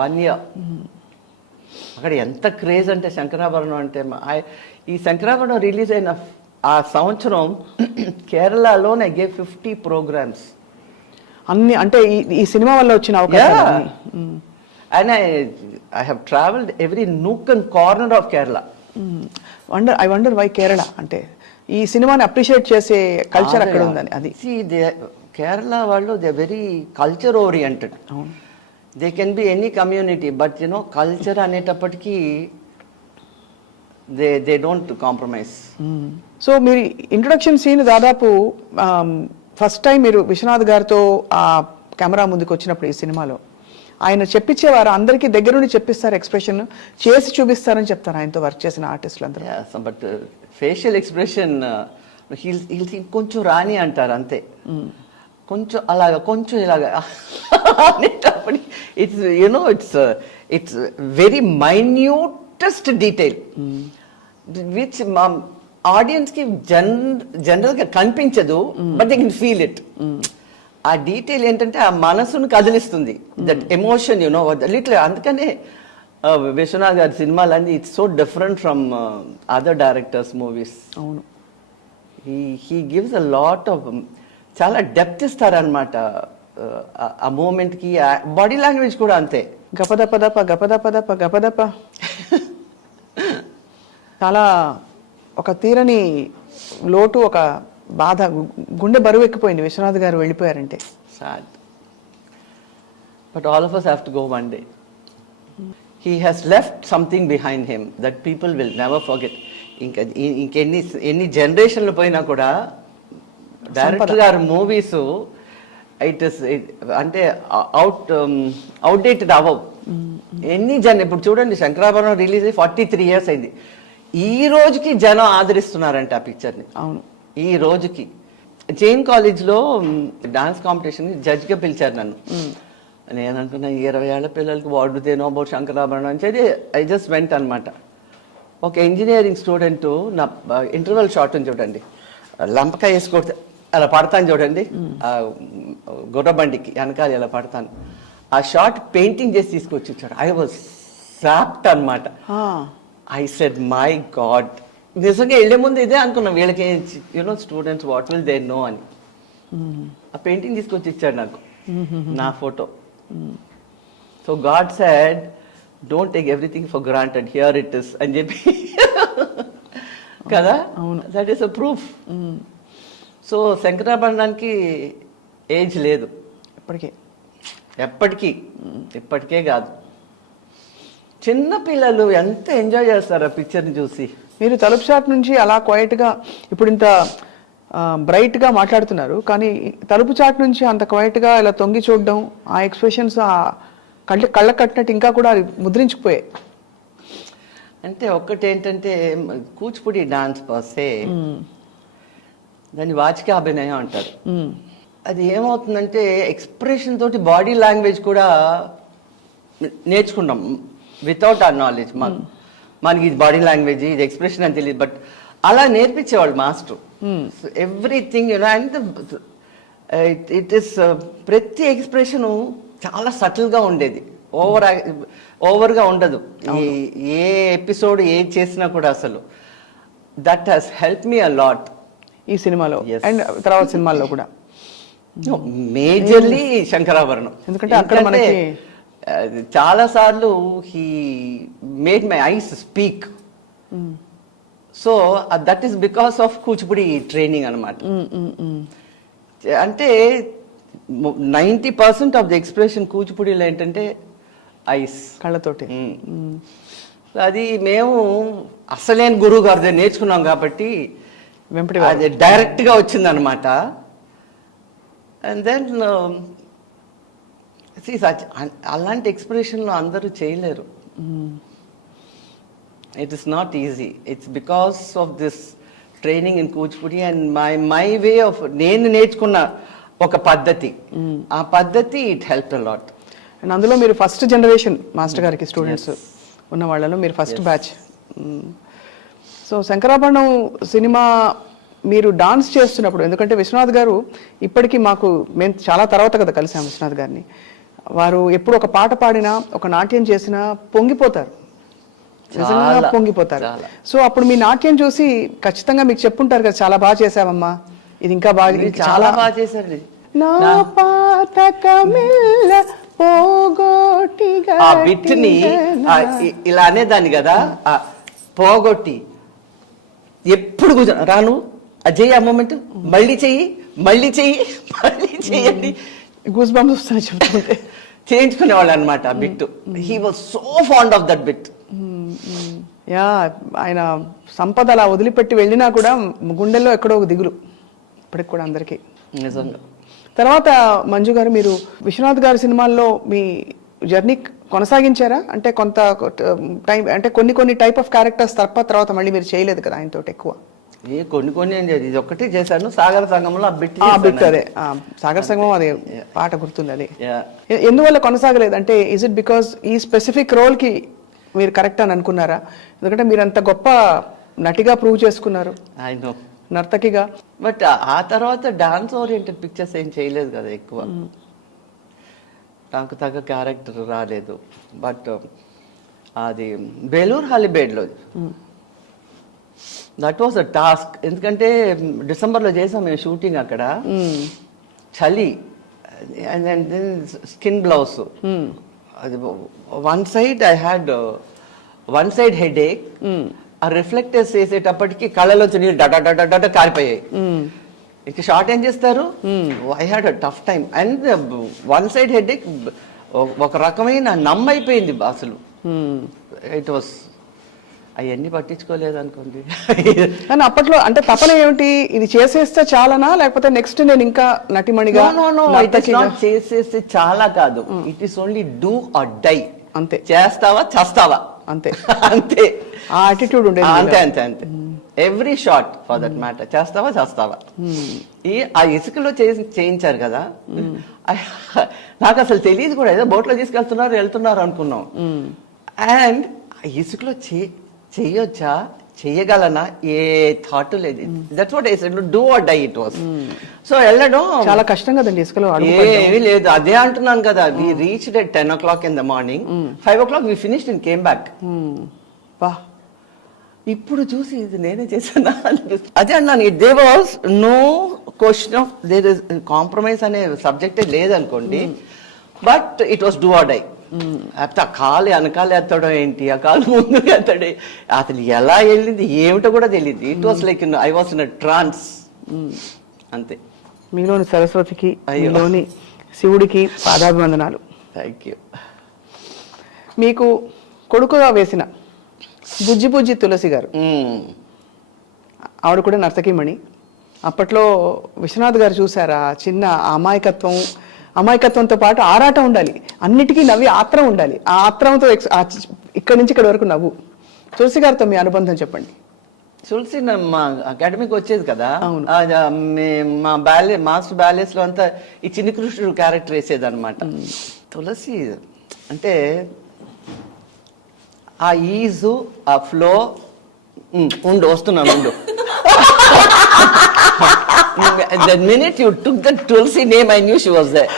1 year. అక్కడ ఎంత క్రేజ్ అంటే శంకరాభరణం అంటే. ఈ శంకరాభరణం రిలీజ్ అయిన ఆ సంవత్సరం కేరళలోనే గేవ్ 50 programs అన్ని. అంటే ఈ సినిమా వల్ల వచ్చిన అవకాశం. And I have travelled every nook and corner of Kerala. I wonder why Kerala అంటే ఈ సినిమాని అప్రిషియేట్ చేసే కల్చర్ అక్కడ ఉందని. అది కేరళ వాళ్ళు they very culture oriented. They can be any community, but culture అనేటప్పటికీ దే డోంట్ కాంప్రమైజ్. సో మీరు ఇంట్రొడక్షన్ సీన్ దాదాపు ఫస్ట్ టైం మీరు విశ్వనాథ్ గారితో ఆ కెమెరా ముందుకు వచ్చినప్పుడు ఈ సినిమాలో ఆయన చెప్పించేవారు, అందరికీ దగ్గర నుండి చెప్పిస్తారు, ఎక్స్ప్రెషన్ చేసి చూపిస్తారని చెప్తారు ఆయనతో వర్క్ చేసిన ఆర్టిస్టులు అందరూ. బట్ ఫేషియల్ ఎక్స్ప్రెషన్ కొంచెం రాని అంటారు అంతే. కొంచెం అలాగా, కొంచెం ఇలాగా అనేటప్పుడు it's very minutest detail which audience కి జనరల్ గా కనిపించదు, but they can feel it. ఆ డీటెయిల్ ఏంటంటే ఆ మనసును కదిలిస్తుంది, దట్ ఎమోషన్ లిటిల్. అందుకనే విశ్వనాథ్ గారి సినిమాలన్నీ it's so different from other directors movies. అవును, he gives a lot of, చాలా డెప్త్ ఇస్తారనమాట ఆ మూమెంట్కి. బాడీ లాంగ్వేజ్ కూడా అంతే. గపదపదప గపదపదప గపదప చాలా ఒక తీరని లోటు, ఒక బాధ, గుండె బరువు ఎక్కిపోయింది విశ్వనాథ్ గారు వెళ్ళిపోయారంటే. Sad. But all of us have to go one day. He has left something behind him that people will never forget. ఇంకెన్ని జనరేషన్లు పోయినా కూడా డైరెక్టర్ గారు మూవీస్ అంటే అవుట్డేటెడ్ అవ్వవు. ఇప్పుడు చూడండి, శంకరాభరణం రిలీజ్ అయ్యి 43 years అయింది. ఈ రోజుకి జనం ఆదరిస్తున్నారంట ఆ పిక్చర్ని. అవును, ఈ రోజుకి. జైన్ కాలేజ్లో డాన్స్ కాంపిటీషన్ జడ్జ్గా పిలిచారు నన్ను. నేను అనుకున్నా 20 ఏళ్ల పిల్లలకి what do they know about Shankarabharanam అని చెప్పి ఐ జస్ట్ వెంట్ అనమాట. ఒక ఇంజనీరింగ్ స్టూడెంట్ నా ఇంటర్వెల్ షాట్ ఉంది చూడండి, లంపకాయ వేసుకోతే అలా పడతాను చూడండి, ఆ గుర్రబండికి వెనకాల ఇలా పడతాను. ఆ షాట్ పెయింటింగ్ చేసి తీసుకొచ్చి ఇచ్చాడు. ఐ వాజ్ సాప్ట్ అనమాట. ఐ సెడ్ మై గాడ్, నిజంగా వెళ్ళే ముందు ఇదే అనుకున్నా, వీళ్ళకి you know students what will they know అని. ఆ పెయింటింగ్ తీసుకొచ్చి ఇచ్చాడు నాకు, నా photo. So God said don't take everything for granted, here it is అని చెప్పి కదా. That is a proof. So శంకరాభరణానికి ఏజ్ లేదు ఎప్పటికీ కాదు. చిన్న పిల్లలు ఎంత ఎంజాయ్ చేస్తారు ఆ పిక్చర్ని చూసి. మీరు తలుపు షాట్ నుంచి అలా క్వైట్గా ఇప్పుడు ఇంత బ్రైట్గా మాట్లాడుతున్నారు, కానీ తలుపు చాట్ నుంచి అంత క్వైట్గా ఇలా తొంగి చూడడం, ఆ ఎక్స్ప్రెషన్స్ కళ్ళ కట్టినట్టు ఇంకా కూడా ముద్రించుకుపోయాయి. అంటే ఒక్కటి ఏంటంటే కూచిపూడి డాన్స్ పర్సే దాన్ని వాచిక అభినయం అంటారు. అది ఏమవుతుందంటే ఎక్స్ప్రెషన్ తోటి బాడీ లాంగ్వేజ్ కూడా నేర్చుకున్నాం వితౌట్ ఆ నాలెడ్జ్. మనకి ఇది బాడీ లాంగ్వేజ్, ఇది ఎక్స్ప్రెషన్ అని తెలియదు, బట్ అలా నేర్పించేవాళ్ళు master. Everything you know, and it is ప్రతి ఎక్స్ప్రెషను చాలా సటిల్గా ఉండేది, ఓవర్గా ఉండదు. ఏ ఎపిసోడ్ ఏది చేసినా కూడా అసలు that has help me a lot ఈ సినిమాలో అండ్ తర్వాత సినిమాల్లో కూడా. మేజర్లీ శంకరాభరణం, ఎందుకంటే అక్కడ మనకి చాలా సార్లు he made my eyes speak. So that is because of Kuchipudi training అనమాట. అంటే 90% ఆఫ్ ది ఎక్స్ప్రెషన్ కూచిపూడిలో ఏంటంటే ఐస్, కళ్ళతోటి. అది మేము అసలేని గురువు గారి దగ్గర నేర్చుకున్నాం కాబట్టి అది డైరెక్ట్గా వచ్చింది అనమాట. అండ్ దెన్ అలాంటి ఎక్స్ప్రెషన్లో అందరూ చేయలేరు. It is not easy. It's because of this training in Kuchipudi and my way of, నేను నేర్చుకున్న ఒక పద్ధతి, ఆ పద్ధతి it help a lot. And అందులో మీరు ఫస్ట్ జనరేషన్ మాస్టర్ గారికి స్టూడెంట్స్ ఉన్న వాళ్ళలో మీరు first batch. So Shankarabharanam cinema మీరు డాన్స్ చేస్తున్నప్పుడు, ఎందుకంటే విశ్వనాథ్ గారు ఇప్పటికీ మేము చాలా తర్వాత కదా కలిసాం విశ్వనాథ్ గారిని, వారు ఎప్పుడు ఒక పాట పాడినా ఒక నాట్యం చేసినా పొంగిపోతారు, నిజంగా పొంగిపోతారు. సో అప్పుడు మీ నాట్యం చూసి ఖచ్చితంగా మీకు చెప్పుంటారు కదా, చాలా బాగా చేసావమ్మా, ఇది ఇంకా బాగా, చాలా బాగా చేశారు. నా పాతకమిల్ల పోగొట్టిగా ఆ బిట్ ని ఇలా అనేదాన్ని కదా, పోగొట్టి ఎప్పుడు రాను అజయ్ ఆ మూమెంట్ మళ్ళీ చెయ్యండి గూస్ బంప్స్ వస్తున్నాయి చెప్తుంటే చేయించుకునేవాళ్ళు అనమాట ఆ bit. He was so fond of that bit. Yeah, ఆయన సంపద అలా వదిలిపెట్టి వెళ్ళినా కూడా గుండెల్లో ఎక్కడో ఒక దిగులు ఇప్పటికి కూడా అందరికీ. నిజంగా. తర్వాత మంజు గారు, మీరు విశ్వనాథ్ గారి సినిమాల్లో మీ జర్నీ కొనసాగించారా? అంటే కొంత టైం, అంటే కొన్ని టైప్ ఆఫ్ క్యారెక్టర్స్ తర్వాత మళ్ళీ మీరు చేయలేదు కదా ఆయనతో ఎక్కువ? కొన్ని ఏం చేయదు, ఇది ఒక్కటే చేశాను. సాగర సంగంలో ఆ బిట్ అదే సాగర సంగమం, అది పాట గుర్తుంది. అది ఎందువల్ల కొనసాగలేదు? అంటే ఈజ్ ఇట్ బికాస్ ఈ స్పెసిఫిక్ రోల్ కి మీరు కరెక్ట్ అని అనుకున్నారా? ఎందుకంటే మీరు అంత గొప్ప నటిగా ప్రూవ్ చేసుకున్నారు, నర్తకిగా. బట్ ఆ తర్వాత డాన్స్ ఓరియంటెడ్ పిక్చర్స్ ఏం చేయలేదు కదా ఎక్కువ, నాకు తగ్గ క్యారెక్టర్ రాలేదు. బట్ అది బేలూరు హాలిబేడ్లో దట్ వాస్ అ టాస్క్. ఎందుకంటే డిసెంబర్లో చేసాం మేము షూటింగ్ అక్కడ, చలి, అండ్ దెన్ స్కిన్ బ్లౌజ్. అది వన్ సైడ్ హెడ్ ఏక్. ఆ రిఫ్లెక్టర్స్ వేసేటప్పటికి కళ్ళలోంచి నీళ్ళు డట కారిపోయాయి. ఇక షార్ట్ ఏం చేస్తారు, I had a tough time. And one side headache ఒక రకమైన నమ్మైపోయింది అసలు. ఇట్ వాస్, అవన్నీ పట్టించుకోలేదు అనుకోండి. కానీ అప్పట్లో అంటే తపన ఏమిటి, ఇది చేసేస్తే చాలనా, లేకపోతే నెక్స్ట్ నేను ఇంకా నటిమణిగా చేసేస్తే చాలా కాదు, it is only do or die. అంతే, చేస్తావా చేస్తావా అంతే. అంతే ఆ యాటిట్యూడ్ ఉండేది. అంతే అంతే అంతే. Every shot for that matter, చేస్తావా చేస్తావా. ఆ ఇసుకలో చేయించారు కదా, నాకు అసలు తెలియదు కూడా, ఏదో బోట్లో తీసుకెళ్తున్నారు వెళ్తున్నారు అనుకున్నాం. అండ్ ఇసుకలో చెయ్యొచ్చా, చెయ్యగలనా, ఏ థాట్ లేదు. That's what I said, do or die it was. So వెళ్ళడం చాలా కష్టం కదండి ఇసుకలో. ఏమీ లేదు, అదే అంటున్నాను కదా. We reached at 10 o'clock in the morning. 5 o'clock we finished and came back. ఇప్పుడు చూసి ఇది నేనే చేశానా అనిపిస్తుంది. అదే అన్నాను, they was no question of there is compromise అనే సబ్జెక్టే లేదనుకోండి, but it was do or die. ఆ కాలు వెనకాల ఎత్తడం ఏంటి, ఆ కాలు ముందు ఎత్తడే, అసలు ఎలా వెళ్ళింది ఏమిటో కూడా తెలియదు. It was like I was in ట్రాన్స్. అంతే. మీలోని సరస్వతికి, మీలోని శివుడికి పాదాభివందనాలు. Thank you. మీకు కొడుకుగా వేసిన బుజ్జి తులసి గారు, ఆవిడ కూడా నర్తకిమణి. అప్పట్లో విశ్వనాథ్ గారు చూసారా, చిన్న అమాయకత్వంతో పాటు ఆరాటం ఉండాలి, అన్నిటికీ నవ్వి ఆత్రం ఉండాలి. ఆ ఆత్రంతో ఇక్కడి నుంచి ఇక్కడి వరకు నవ్వు. తులసి గారితో మీ అనుబంధం చెప్పండి. తులసి మా అకాడమీకి వచ్చేది కదా, అవును. మా మాస్టర్ బ్యాలెస్ లో అంతా ఈ చిన్ని కృష్ణుడు క్యారెక్టర్ వేసేది అనమాట. తులసి అంటే ఆ ఈజు, ఆ ఫ్లో. వస్తున్నాను. The minute you took the Tulsi name, I knew she was there.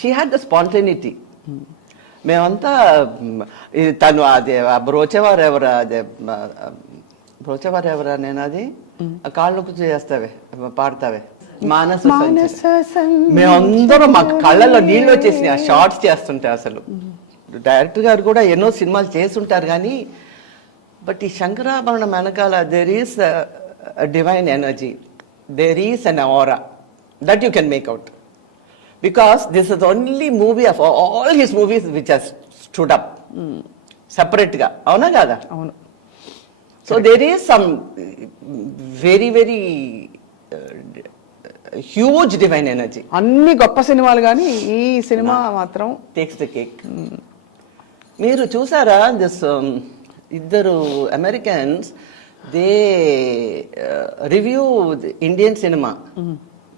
She had the spontaneity. మేమంతా తను అదే బ్రోచేవారు ఎవరా, నేను అది కాళ్ళకు చేస్తావే పాడతావే మానస. మేమందరం మా కళ్ళలో నీళ్ళు వచ్చేసినాయి ఆ షార్ట్స్ చేస్తుంటే. అసలు డైరెక్టర్ గారు కూడా ఎన్నో సినిమాలు చేస్తుంటారు కానీ, బట్ ఈ శంకరాభరణం వెనకాల there is divine energy, there is an aura that you can make out. Because this is the only movie of all his movies which has stood up separate ga. Avuna kada? Avunu. So there is some very very huge divine energy. అన్ని గొప్ప సినిమాలు కానీ ఈ సినిమా మాత్రం takes the cake. మీరు చూసారా దిస్ ఇద్దరు Americans, they review Indian cinema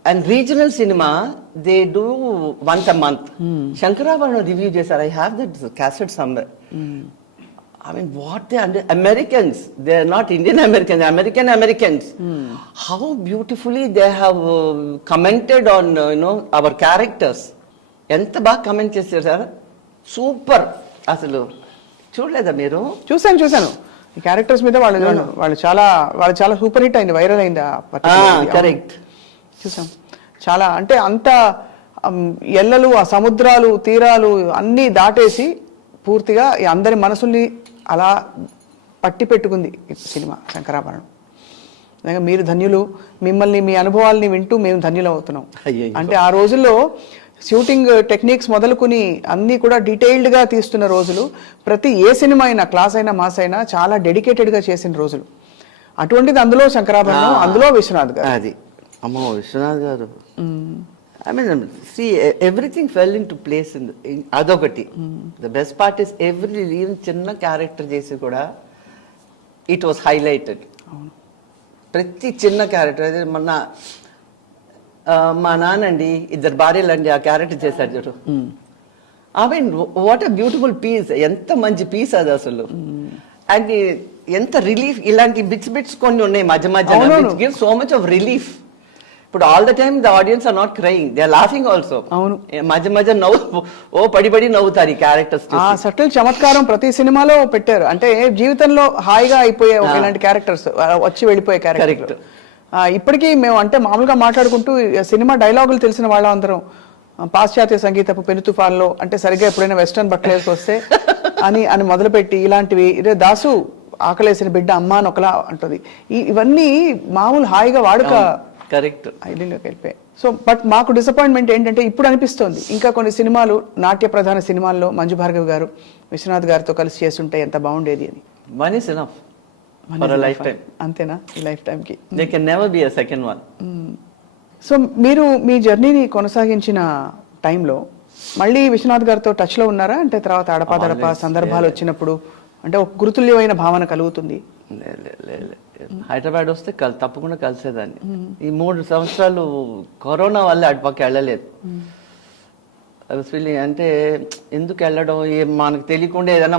and regional cinema, they do once a month. Shankarabharana review చేశారు. I have that cassette somewhere. I mean, what they Americans, they are not Indian Americans, Americans. How beautifully they have commented on our characters. ఎంత బాగా కమెంట్ చేశారు సార్, సూపర్. అసలు చూడలేదా మీరు? చూసాను. ఈ క్యారెక్టర్స్ మీద వాళ్ళు చాలా సూపర్ హిట్ అయింది, వైరల్ అయింది. కరెక్ట్. చూసాం. చాలా అంటే అంత ఎల్లలు, ఆ సముద్రాలు, తీరాలు అన్నీ దాటేసి పూర్తిగా అందరి మనసుల్ని అలా పట్టి పెట్టుకుంది ఈ సినిమా శంకరాభరణం. మీరు ధన్యులు. మిమ్మల్ని, మీ అనుభవాల్ని వింటూ మేము ధన్యులు అవుతున్నాం. అంటే ఆ రోజుల్లో షూటింగ్ టెక్నిక్స్ మొదలుకుని అన్నీ కూడా డీటెయిల్డ్గా తీస్తున్న రోజులు. ప్రతి ఏ సినిమా అయినా, క్లాస్ అయినా, మాస్ అయినా చాలా డెడికేటెడ్గా చేసిన రోజులు. అటువంటిది అందులో శంకరాభరణం, అందులో విశ్వనాథ్ గారు. అది అమ్మో విశ్వనాథ్ గారు. I mean see everything fell into place. అదొకటి. The best part is every చిన్న క్యారెక్టర్ చేసి కూడా ఇట్ వాస్ హైలైటెడ్. ప్రతి చిన్న క్యారెక్టర్. అదే మొన్న మా నాన్నండి, ఇద్దరు భార్యలండి ఆ క్యారెక్టర్ చేశారు చూడు. I mean what a beautiful piece. ఎంత మంచి పీస్ అది అసలు. అండ్ ఎంత రిలీఫ్. ఇలాంటి బిట్స్ కొన్ని ఉన్నాయి మధ్య give so much of relief. ఇప్పుడు all the time the audience are not crying, they are laughing also. అవును, మధ్య మధ్య నవ్వు పడి నవ్వుతారు ఈ క్యారెక్టర్స్. ఆ సటిల్ చమత్కారం ప్రతి సినిమాలో పెట్టారు. అంటే జీవితంలో హాయిగా అయిపోయే ఒక ఇలాంటి క్యారెక్టర్స్, వచ్చి వెళ్ళిపోయే క్యారెక్టర్. ఇప్పటికీ మేము అంటే మామూలుగా మాట్లాడుకుంటూ సినిమా డైలాగులు తెలిసిన వాళ్ళందరం పాశ్చాత్య సంగీతపు పెను తుఫాన్లో అంటే సరిగ్గా ఎప్పుడైనా వెస్టర్న్ బట్టలు వేసుకొస్తే అని మొదలుపెట్టి ఇలాంటివి, ఇదే దాసు ఆకలేసిన బిడ్డ అమ్మ అని ఒకలా అంటుంది. ఇవన్నీ మామూలు హాయిగా వాడుక కరెక్ట్ ఐడియాలోకి వెళ్ళిపోయాయి. సో బట్ మాకు డిసప్పాయింట్మెంట్ ఏంటంటే ఇప్పుడు అనిపిస్తోంది ఇంకా కొన్ని సినిమాలు నాట్య ప్రధాన సినిమాల్లో మంజు భార్గవి గారు విశ్వనాథ్ గారితో కలిసి చేస్తుంటే ఎంత బాగుండేది అని. One is enough for a life time. అంతేనా? ఈ లైఫ్ టైం కి they can never be a second one. So మీరు మీ జర్నీని కొనసాగించిన టైంలో మళ్ళీ విశ్వనాథ్ గారితో టచ్ లో ఉన్నారా? అంటే తర్వాత అడపాదడప సందర్భాలు వచ్చినప్పుడు అంటే ఒక గురుతుల్యమైన భావన కలుగుతుంది. హైదరాబాద్ వస్తే తప్పకుండా కలిసేదాన్ని. ఈ 3 సంవత్సరాలు కరోనా వల్ల అటుపక్క వెళ్ళలేదు. అంటే ఎందుకు వెళ్ళడం, మనకు తెలియకుండా ఏదైనా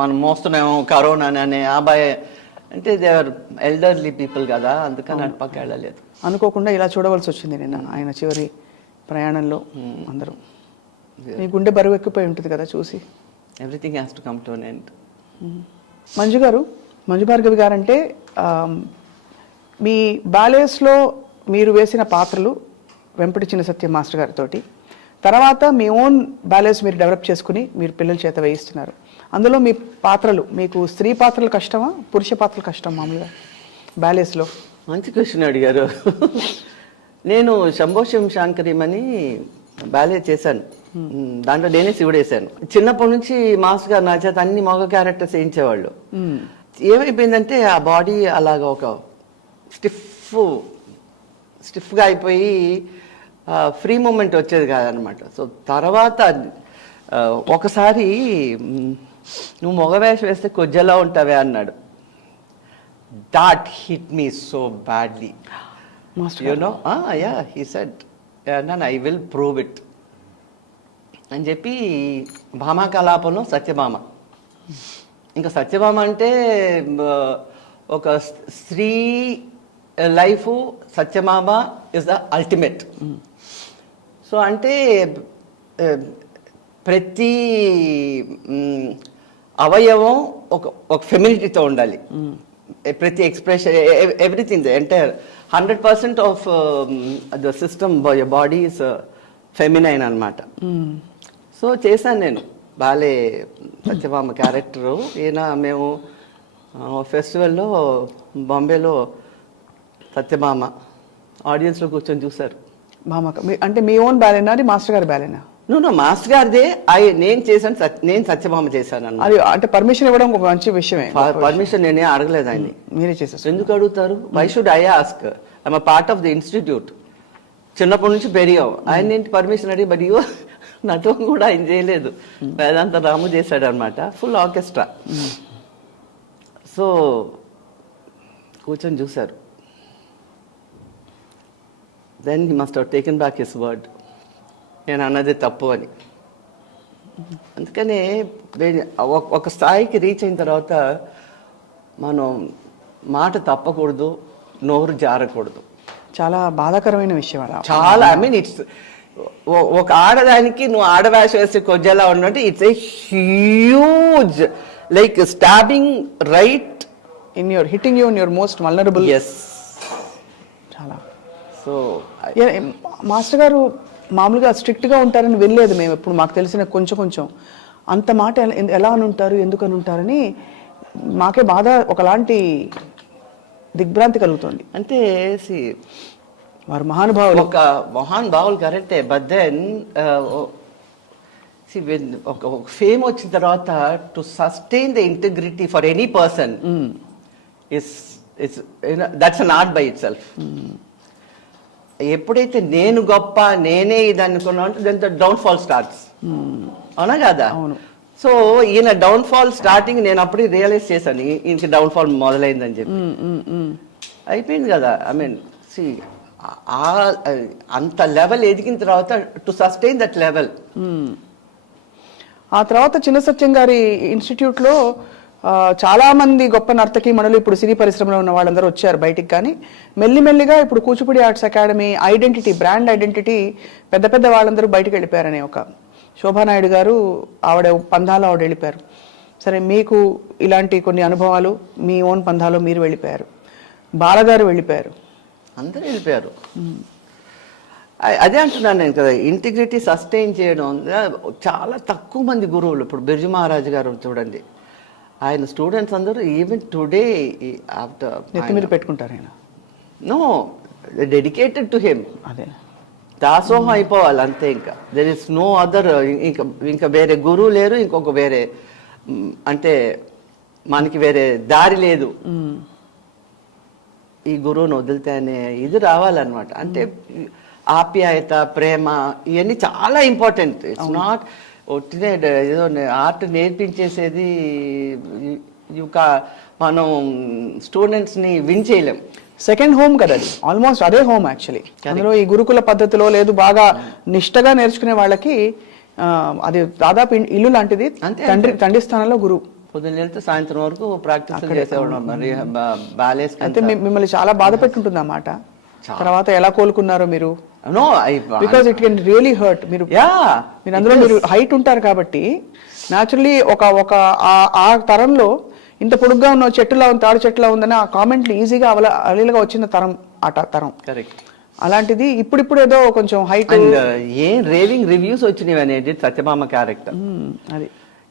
మనం మోస్తున్నామో కరోనా అనే అబ్బాయి అంటే దే ఆర్ ఎల్డర్లీ పీపుల్ కదా, అందుకని అటుపక్క వెళ్ళలేదు. అనుకోకుండా ఇలా చూడవలసి వచ్చింది నిన్న ఆయన చివరి ప్రయాణంలో. అందరూ మీ గుండె బరువు ఎక్కిపోయి ఉంటుంది కదా చూసి. Everything has to come to an end. Manju గారు, మంజు భార్గవి గారు అంటే మీ బ్యాలెన్స్లో మీరు వేసిన పాత్రలు వెంపటి చిన్న సత్యం మాస్టర్ గారితో, తర్వాత మీ ఓన్ బ్యాలెన్స్ మీరు డెవలప్ చేసుకుని మీరు పిల్లల చేత వేయిస్తున్నారు. అందులో మీ పాత్రలు, మీకు స్త్రీ పాత్రలు కష్టమా పురుష పాత్రలు కష్టం మామూలుగా బ్యాలెన్స్లో? మంచి క్వశ్చన్ అడిగారు. నేను శంభోషం శాంకరీమని బ్యాలే చేశాను, దాంట్లో నేనే శివుడేశాను. చిన్నప్పటి నుంచి మాస్టర్ గారు నా చేత అన్ని మగ క్యారెక్టర్స్ వేయించేవాళ్ళు. ఏమైపోయిందంటే ఆ బాడీ అలాగ ఒక స్టిఫ్గా అయిపోయి ఫ్రీ మూమెంట్ వచ్చేది కాదనమాట. సో తర్వాత ఒకసారి నువ్వు మగ వేషం వేస్తే కొజ్జలా ఉంటావే అన్నాడు. That hit me so badly. He said I will prove it అని చెప్పి భామా కలాపంలో సత్యభామ. ఇంకా సత్యభామ అంటే ఒక స్త్రీ life, Satyabhama is the ultimate. So అంటే ప్రతి అవయవం ఒక ఫెమినిటీతో ఉండాలి. ప్రతి expression, everything, the entire 100% of the system body is feminine అనమాట. సో చేశాను నేను బాలే సత్యభామ క్యారెక్టరు. మేము ఫెస్టివల్లో బాంబేలో సత్యభామ ఆడియన్స్లో కూర్చొని చూశారు. భామ అంటే మీ ఓన్ బ్యాలేనా, అది మాస్టర్ గారి బ్యాలేనా? నో మాస్టర్ గారిదే. నేను చేశాను, నేను సత్యభామ చేశాను అన్న. అది అంటే పర్మిషన్ ఇవ్వడం ఒక మంచి విషయమే. పర్మిషన్ నేనే అడగలేదు ఆయన్ని. మీరే చేశారు. ఎందుకు అడుగుతారు? Why should I ask? I'm part of the institute. చిన్నప్పటి నుంచి పెరిగావు. ఆయన ఏంటి పర్మిషన్ అడిగి, బట్ ఇవో నటం కూడా ఆయన చేయలేదు. వేదాంత రాము చేశాడు అనమాట, ఫుల్ ఆర్కెస్ట్రా. సో కూర్చొని చూశారు. Then he must have taken back his word. నేను అన్నది తప్పు అని. అందుకనే ఒక స్థాయికి రీచ్ అయిన తర్వాత మనం మాట తప్పకూడదు, నోరు జారకూడదు. చాలా బాధాకరమైన విషయం అలా. చాలా, ఐ మీన్ ఇట్స్ ఒక ఆడదానికి నువ్వు ఆడవేష వేసి కొజ్జలా ఉన్నట్టు it's a huge like stabbing right in your hitting you in your most vulnerable. Yes. చాలా. సో మాస్టర్ గారు మామూలుగా స్ట్రిక్ట్గా ఉంటారని వెళ్ళలేదు మేము ఎప్పుడు. మాకు తెలిసిన కొంచెం అంత మాట ఎలా అని ఉంటారు, ఎందుకు అని ఉంటారని మాకే బాధ, ఒకలాంటి దిగ్భ్రాంతి కలుగుతుంది. అంటే వారు మహానుభావులు, ఒక మహానుభావులు కరెక్టే. బట్ దెన్ ఒక ఫేమ్ వచ్చిన తర్వాత to sustain the integrity for any person that's an art by itself. ఎప్పుడైతే నేను గొప్ప, నేనే ఇది అనుకున్నా అంటే then the downfall starts. అవునా కదా? అవును. సో ఈయన డౌన్ ఫాల్ స్టార్టింగ్ నేను అప్పుడే రియలైజ్ చేశాను, ఈయనకి డౌన్ ఫాల్ మొదలైందని చెప్పి. అయిపోయింది కదా. ఐ మీన్ అంత లెవెల్ ఎదిగిన తర్వాత టు సస్టైన్ దట్ లెవెల్. ఆ తర్వాత చిన్న సత్యం గారి ఇన్స్టిట్యూట్లో చాలా మంది గొప్ప నర్తకీ మణులు ఇప్పుడు సినీ పరిశ్రమలో ఉన్న వాళ్ళందరూ వచ్చారు బయటికి. కానీ మెల్లిమెల్లిగా ఇప్పుడు Kuchipudi arts academy identity, brand identity పెద్ద పెద్ద వాళ్ళందరూ బయటకు వెళ్ళిపోయారనే ఒక శోభానాయుడు గారు ఆవిడ పంధాలో ఆవిడ వెళ్ళిపోయారు. సరే, మీకు ఇలాంటి కొన్ని అనుభవాలు, మీ ఓన్ పంధాలో మీరు వెళ్ళిపోయారు, బాలగారు వెళ్ళిపోయారు, అందరూ వెళ్ళిపోయారు. అదే అంటున్నాను నేను కదా, ఇంటిగ్రిటీ సస్టైన్ చేయడం చాలా తక్కువ మంది గురువులు. ఇప్పుడు బిర్జు మహారాజు గారు చూడండి, ఆయన స్టూడెంట్స్ అందరూ ఈవెన్ టుడే ఆఫ్టర్ నెత్తి మీద పెట్టుకుంటారు ఆయన. No, dedicated to him. అదే దాసోహం అయిపోవాలి అంతే. ఇంకా దెర్ ఇస్ నో అదర్, ఇంకా వేరే గురువు లేరు, ఇంకొక వేరే అంటే మనకి వేరే దారి లేదు. ఈ గురువుని వదిలితే అనే ఇది రావాలన్నమాట. అంటే ఆప్యాయత, ప్రేమ, ఇవన్నీ చాలా ఇంపార్టెంట్. ఇట్స్ నాట్ ఒట్టినే ఏదో ఆర్ట్ నేర్పించేసేది. మనం స్టూడెంట్స్ని విన్ చేయలేం. సెకండ్ హోమ్ కదా అది, ఆల్మోస్ట్ అదే హోమ్ యాక్చువల్లీ. అందులో ఈ గురుకుల పద్ధతిలో లేదు, బాగా నిష్టగా నేర్చుకునే వాళ్ళకి అది దాదాపు ఇల్లు లాంటిది. తండ్రి స్థానంలో గురువు. పొద్దున్న వెళ్తే సాయంత్రం వరకు ప్రాక్టీస్ చేసేవాడు. మరి అయితే మిమ్మల్ని చాలా బాధ పెట్టుంటుంది ఆ మాట. తర్వాత ఎలా కోలుకున్నారో మీరు? No, because it can really hurt. మీరు అందులో మీరు హైట్ ఉంటారు కాబట్టి న్యాచురలీ ఒక ఆ తరంలో ఇంత పొడుగ్గా ఉన్న చెట్టులా ఉంది, తాడు చెట్టులా ఉందని ఆ కామెంట్లు ఈజీగా అలీలుగా వచ్చిన తరం తరం. కరెక్ట్. అలాంటిది ఇప్పుడు ఏదో కొంచెం హైట్ ఏం రేవింగ్ రివ్యూస్ వచ్చినవి అనేది సత్యభామ క్యారెక్టర్. అది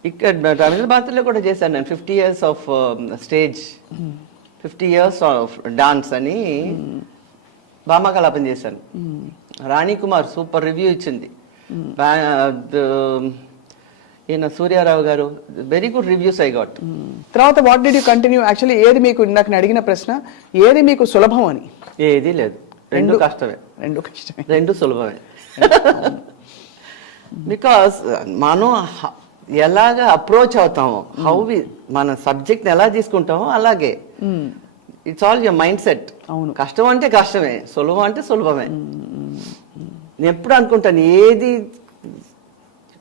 ఇక్కడ రవీంద్ర భారతిలో కూడా చేశాను నేను. 50 years of stage, 50 years of dance అని భామాకలాపం చేశాను. రాణి కుమార్ సూపర్ రివ్యూ ఇచ్చింది. ఈయన సూర్యారావు గారు very good reviews I got. తర్వాత what did you continue? Actually ఏది మీకు, ఇందాక నేను అడిగిన ప్రశ్న, ఏది మీకు సులభం అని? ఏది లేదు, రెండు కష్టమే. రెండు సులభమే. బికాస్ మనం ఎలాగ అప్రోచ్ అవుతామో, మన సబ్జెక్ట్ని ఎలా తీసుకుంటామో అలాగే. It's all your mind set. అవును, కష్టం అంటే కష్టమే, సులభం అంటే సులభమే. నేను ఎప్పుడు అనుకుంటాను, ఏది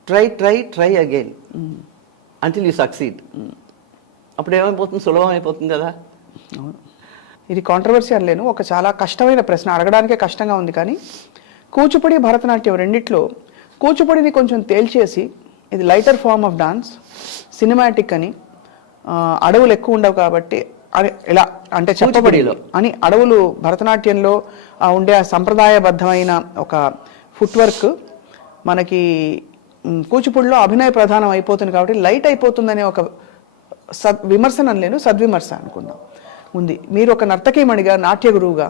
try again until you succeed. అప్పుడు ఏమైపోతుంది, సులభం అయిపోతుంది కదా. అవును, ఇది కాంట్రవర్సీ అనలేను, ఒక చాలా కష్టమైన ప్రశ్న, అడగడానికే కష్టంగా ఉంది. కానీ కూచిపూడి, భరతనాట్యం రెండిట్లో కూచిపూడిని కొంచెం తేల్చేసి, ఇది lighter form of dance, cinematic అని, అడవులు ఎక్కువ ఉండవు కాబట్టి అని ఇలా అంటే చెప్పబడిలో అని, అడవులు భరతనాట్యంలో ఉండే ఆ సంప్రదాయబద్ధమైన ఒక ఫుట్ వర్క్ మనకి కూచిపూడిలో అభినయ ప్రధానం అయిపోతుంది కాబట్టి లైట్ అయిపోతుందనే ఒక విమర్శన అనలేను, సద్విమర్శ అనుకుందాం ఉంది. మీరు ఒక నర్తకీమణిగా, నాట్య గురువుగా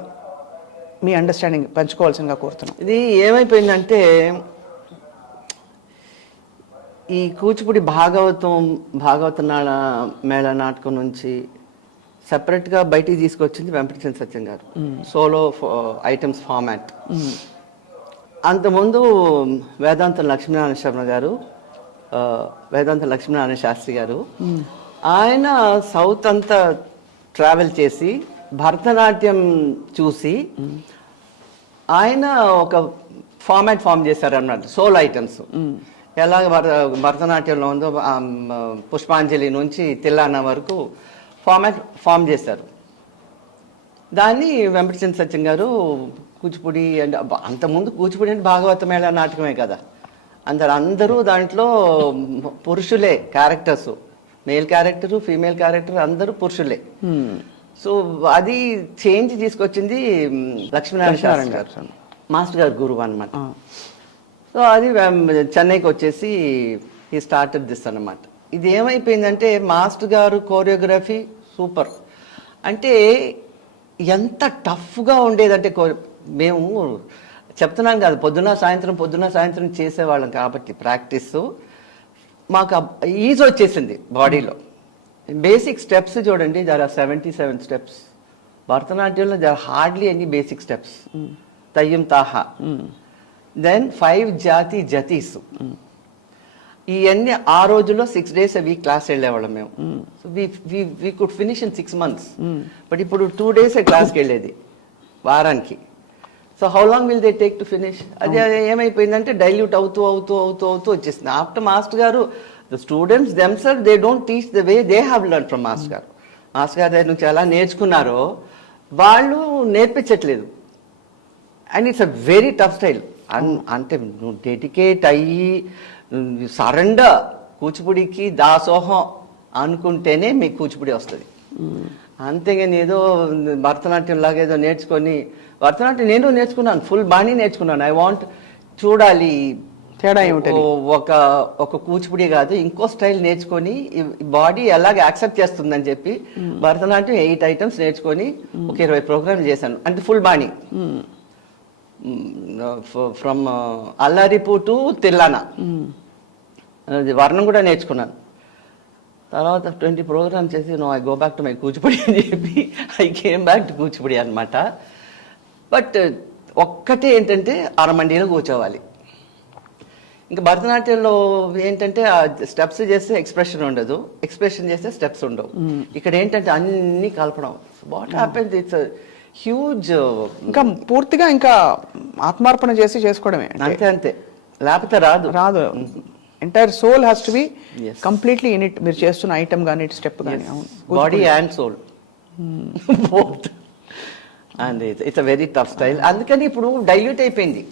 మీ అండర్స్టాండింగ్ పంచుకోవాల్సిందిగా కోరుతున్నాం. ఇది ఏమైపోయిందంటే, ఈ కూచిపూడి భాగవత మేళ నాటకం నుంచి సెపరేట్గా బయటికి తీసుకొచ్చింది వెంకటచంద్ర సత్యం గారు, సోలో ఐటమ్స్ ఫార్మాట్. అంతకుముందు వేదాంతం లక్ష్మీనారాయణ శర్మ గారు, వేదాంత లక్ష్మీనారాయణ శాస్త్రి గారు, ఆయన సౌత్ అంతా ట్రావెల్ చేసి భరతనాట్యం చూసి ఆయన ఒక ఫామ్ చేశారు అన్నమాట, సోల్ ఐటమ్స్. ఎలాగ భరతనాట్యంలో ఉందో పుష్పాంజలి నుంచి తిల్లానా వరకు ఫామ్ చేశారు. దాన్ని వెంకటచంద్ర సత్యం గారు కూచిపూడి అంటే, అంతకుముందు కూచిపూడి అంటే భాగవత మేళ నాటకమే కదా, అందరూ దాంట్లో పురుషులే characters, male character, female character అందరూ పురుషులే. సో అది చేంజ్ తీసుకొచ్చింది లక్ష్మీనారాయణ గారు, మాస్టర్ గారు గురువు అనమాట. సో అది చెన్నైకి వచ్చేసి ఈ స్టార్టెడ్ దిస్ అన్నమాట. ఇది ఏమైపోయిందంటే, మాస్టర్ గారు కోరియోగ్రఫీ సూపర్. అంటే ఎంత టఫ్గా ఉండేదంటే, మేము చెప్తున్నాను కదా, పొద్దున సాయంత్రం చేసేవాళ్ళం కాబట్టి ప్రాక్టీస్ మాకు ఈజీ వచ్చేసింది బాడీలో. బేసిక్ స్టెప్స్ చూడండి, దర్ ఆర్ 77 స్టెప్స్. భరతనాట్యంలో there hardly any basic steps. తయ్యం తాహా, దెన్ 5 జాతి జతీస్. ఇవన్నీ ఆ రోజుల్లో 6 days a week క్లాస్ వెళ్ళేవాళ్ళం మేము. So we could finish in 6 months. But ఇప్పుడు 2 days క్లాస్కి వెళ్ళేది వారానికి. So how long will they take to finish? అది ఏమైపోయిందంటే డైల్యూట్ అవుతూ వచ్చేసింది. ఆఫ్టర్ మాస్టర్ గారు the students themselves they don't teach the way they have learn from master గారు. మాస్టర్ గారి దగ్గర నుంచి ఎలా నేర్చుకున్నారో వాళ్ళు నేర్పించట్లేదు. And it's a very tough style. అంటే నువ్వు డెడికేట్ అయ్యి సరెండర్ కూచిపూడికి దాసోహం అనుకుంటేనే మీకు కూచిపూడి వస్తుంది. అంతేగాని ఏదో భరతనాట్యం లాగా ఏదో నేర్చుకొని, భరతనాట్యం నేను నేర్చుకున్నాను, ఫుల్ బాణీ నేర్చుకున్నాను. ఐ వాంట్ చూడాలి తేడా ఏమిటని. ఒక కూచిపూడి కాదు ఇంకో స్టైల్ నేర్చుకొని బాడీ ఎలాగ యాక్సెప్ట్ చేస్తుందని చెప్పి భరతనాట్యం 8 ఐటమ్స్ నేర్చుకొని ఒక 20 ప్రోగ్రామ్లు చేశాను. అంటే ఫుల్ బాణీ ఫ్రమ్ అల్లారిపు టు తిల్లానా. వర్ణం కూడా నేర్చుకున్నాను. తర్వాత 20 ప్రోగ్రామ్ చేసి I go back to my Kuchipudi అని చెప్పి I came back to Kuchipudi అనమాట. బట్ ఒక్కటే ఏంటంటే అరమండీలో కూర్చోవాలి. ఇంకా భరతనాట్యంలో ఏంటంటే ఆ స్టెప్స్ చేస్తే ఎక్స్ప్రెషన్ ఉండదు, ఎక్స్ప్రెషన్ చేస్తే స్టెప్స్ ఉండవు. ఇక్కడ ఏంటంటే అన్ని కలపడం. What happens, it's huge. ఇంకా పూర్తిగా ఇంకా ఆత్మార్పణ చేసి చేసుకోవడమే. అంతే అంతే, లేకపోతే రాదు రాదు. Entire soul has to be completely in it. మీరు చేస్తున్న ఐటమ్ కానీ స్టెప్ కానీ, body and soul both. And it's a very tough style. అందుకని ఇప్పుడు డైల్యూట్ అయిపోయింది,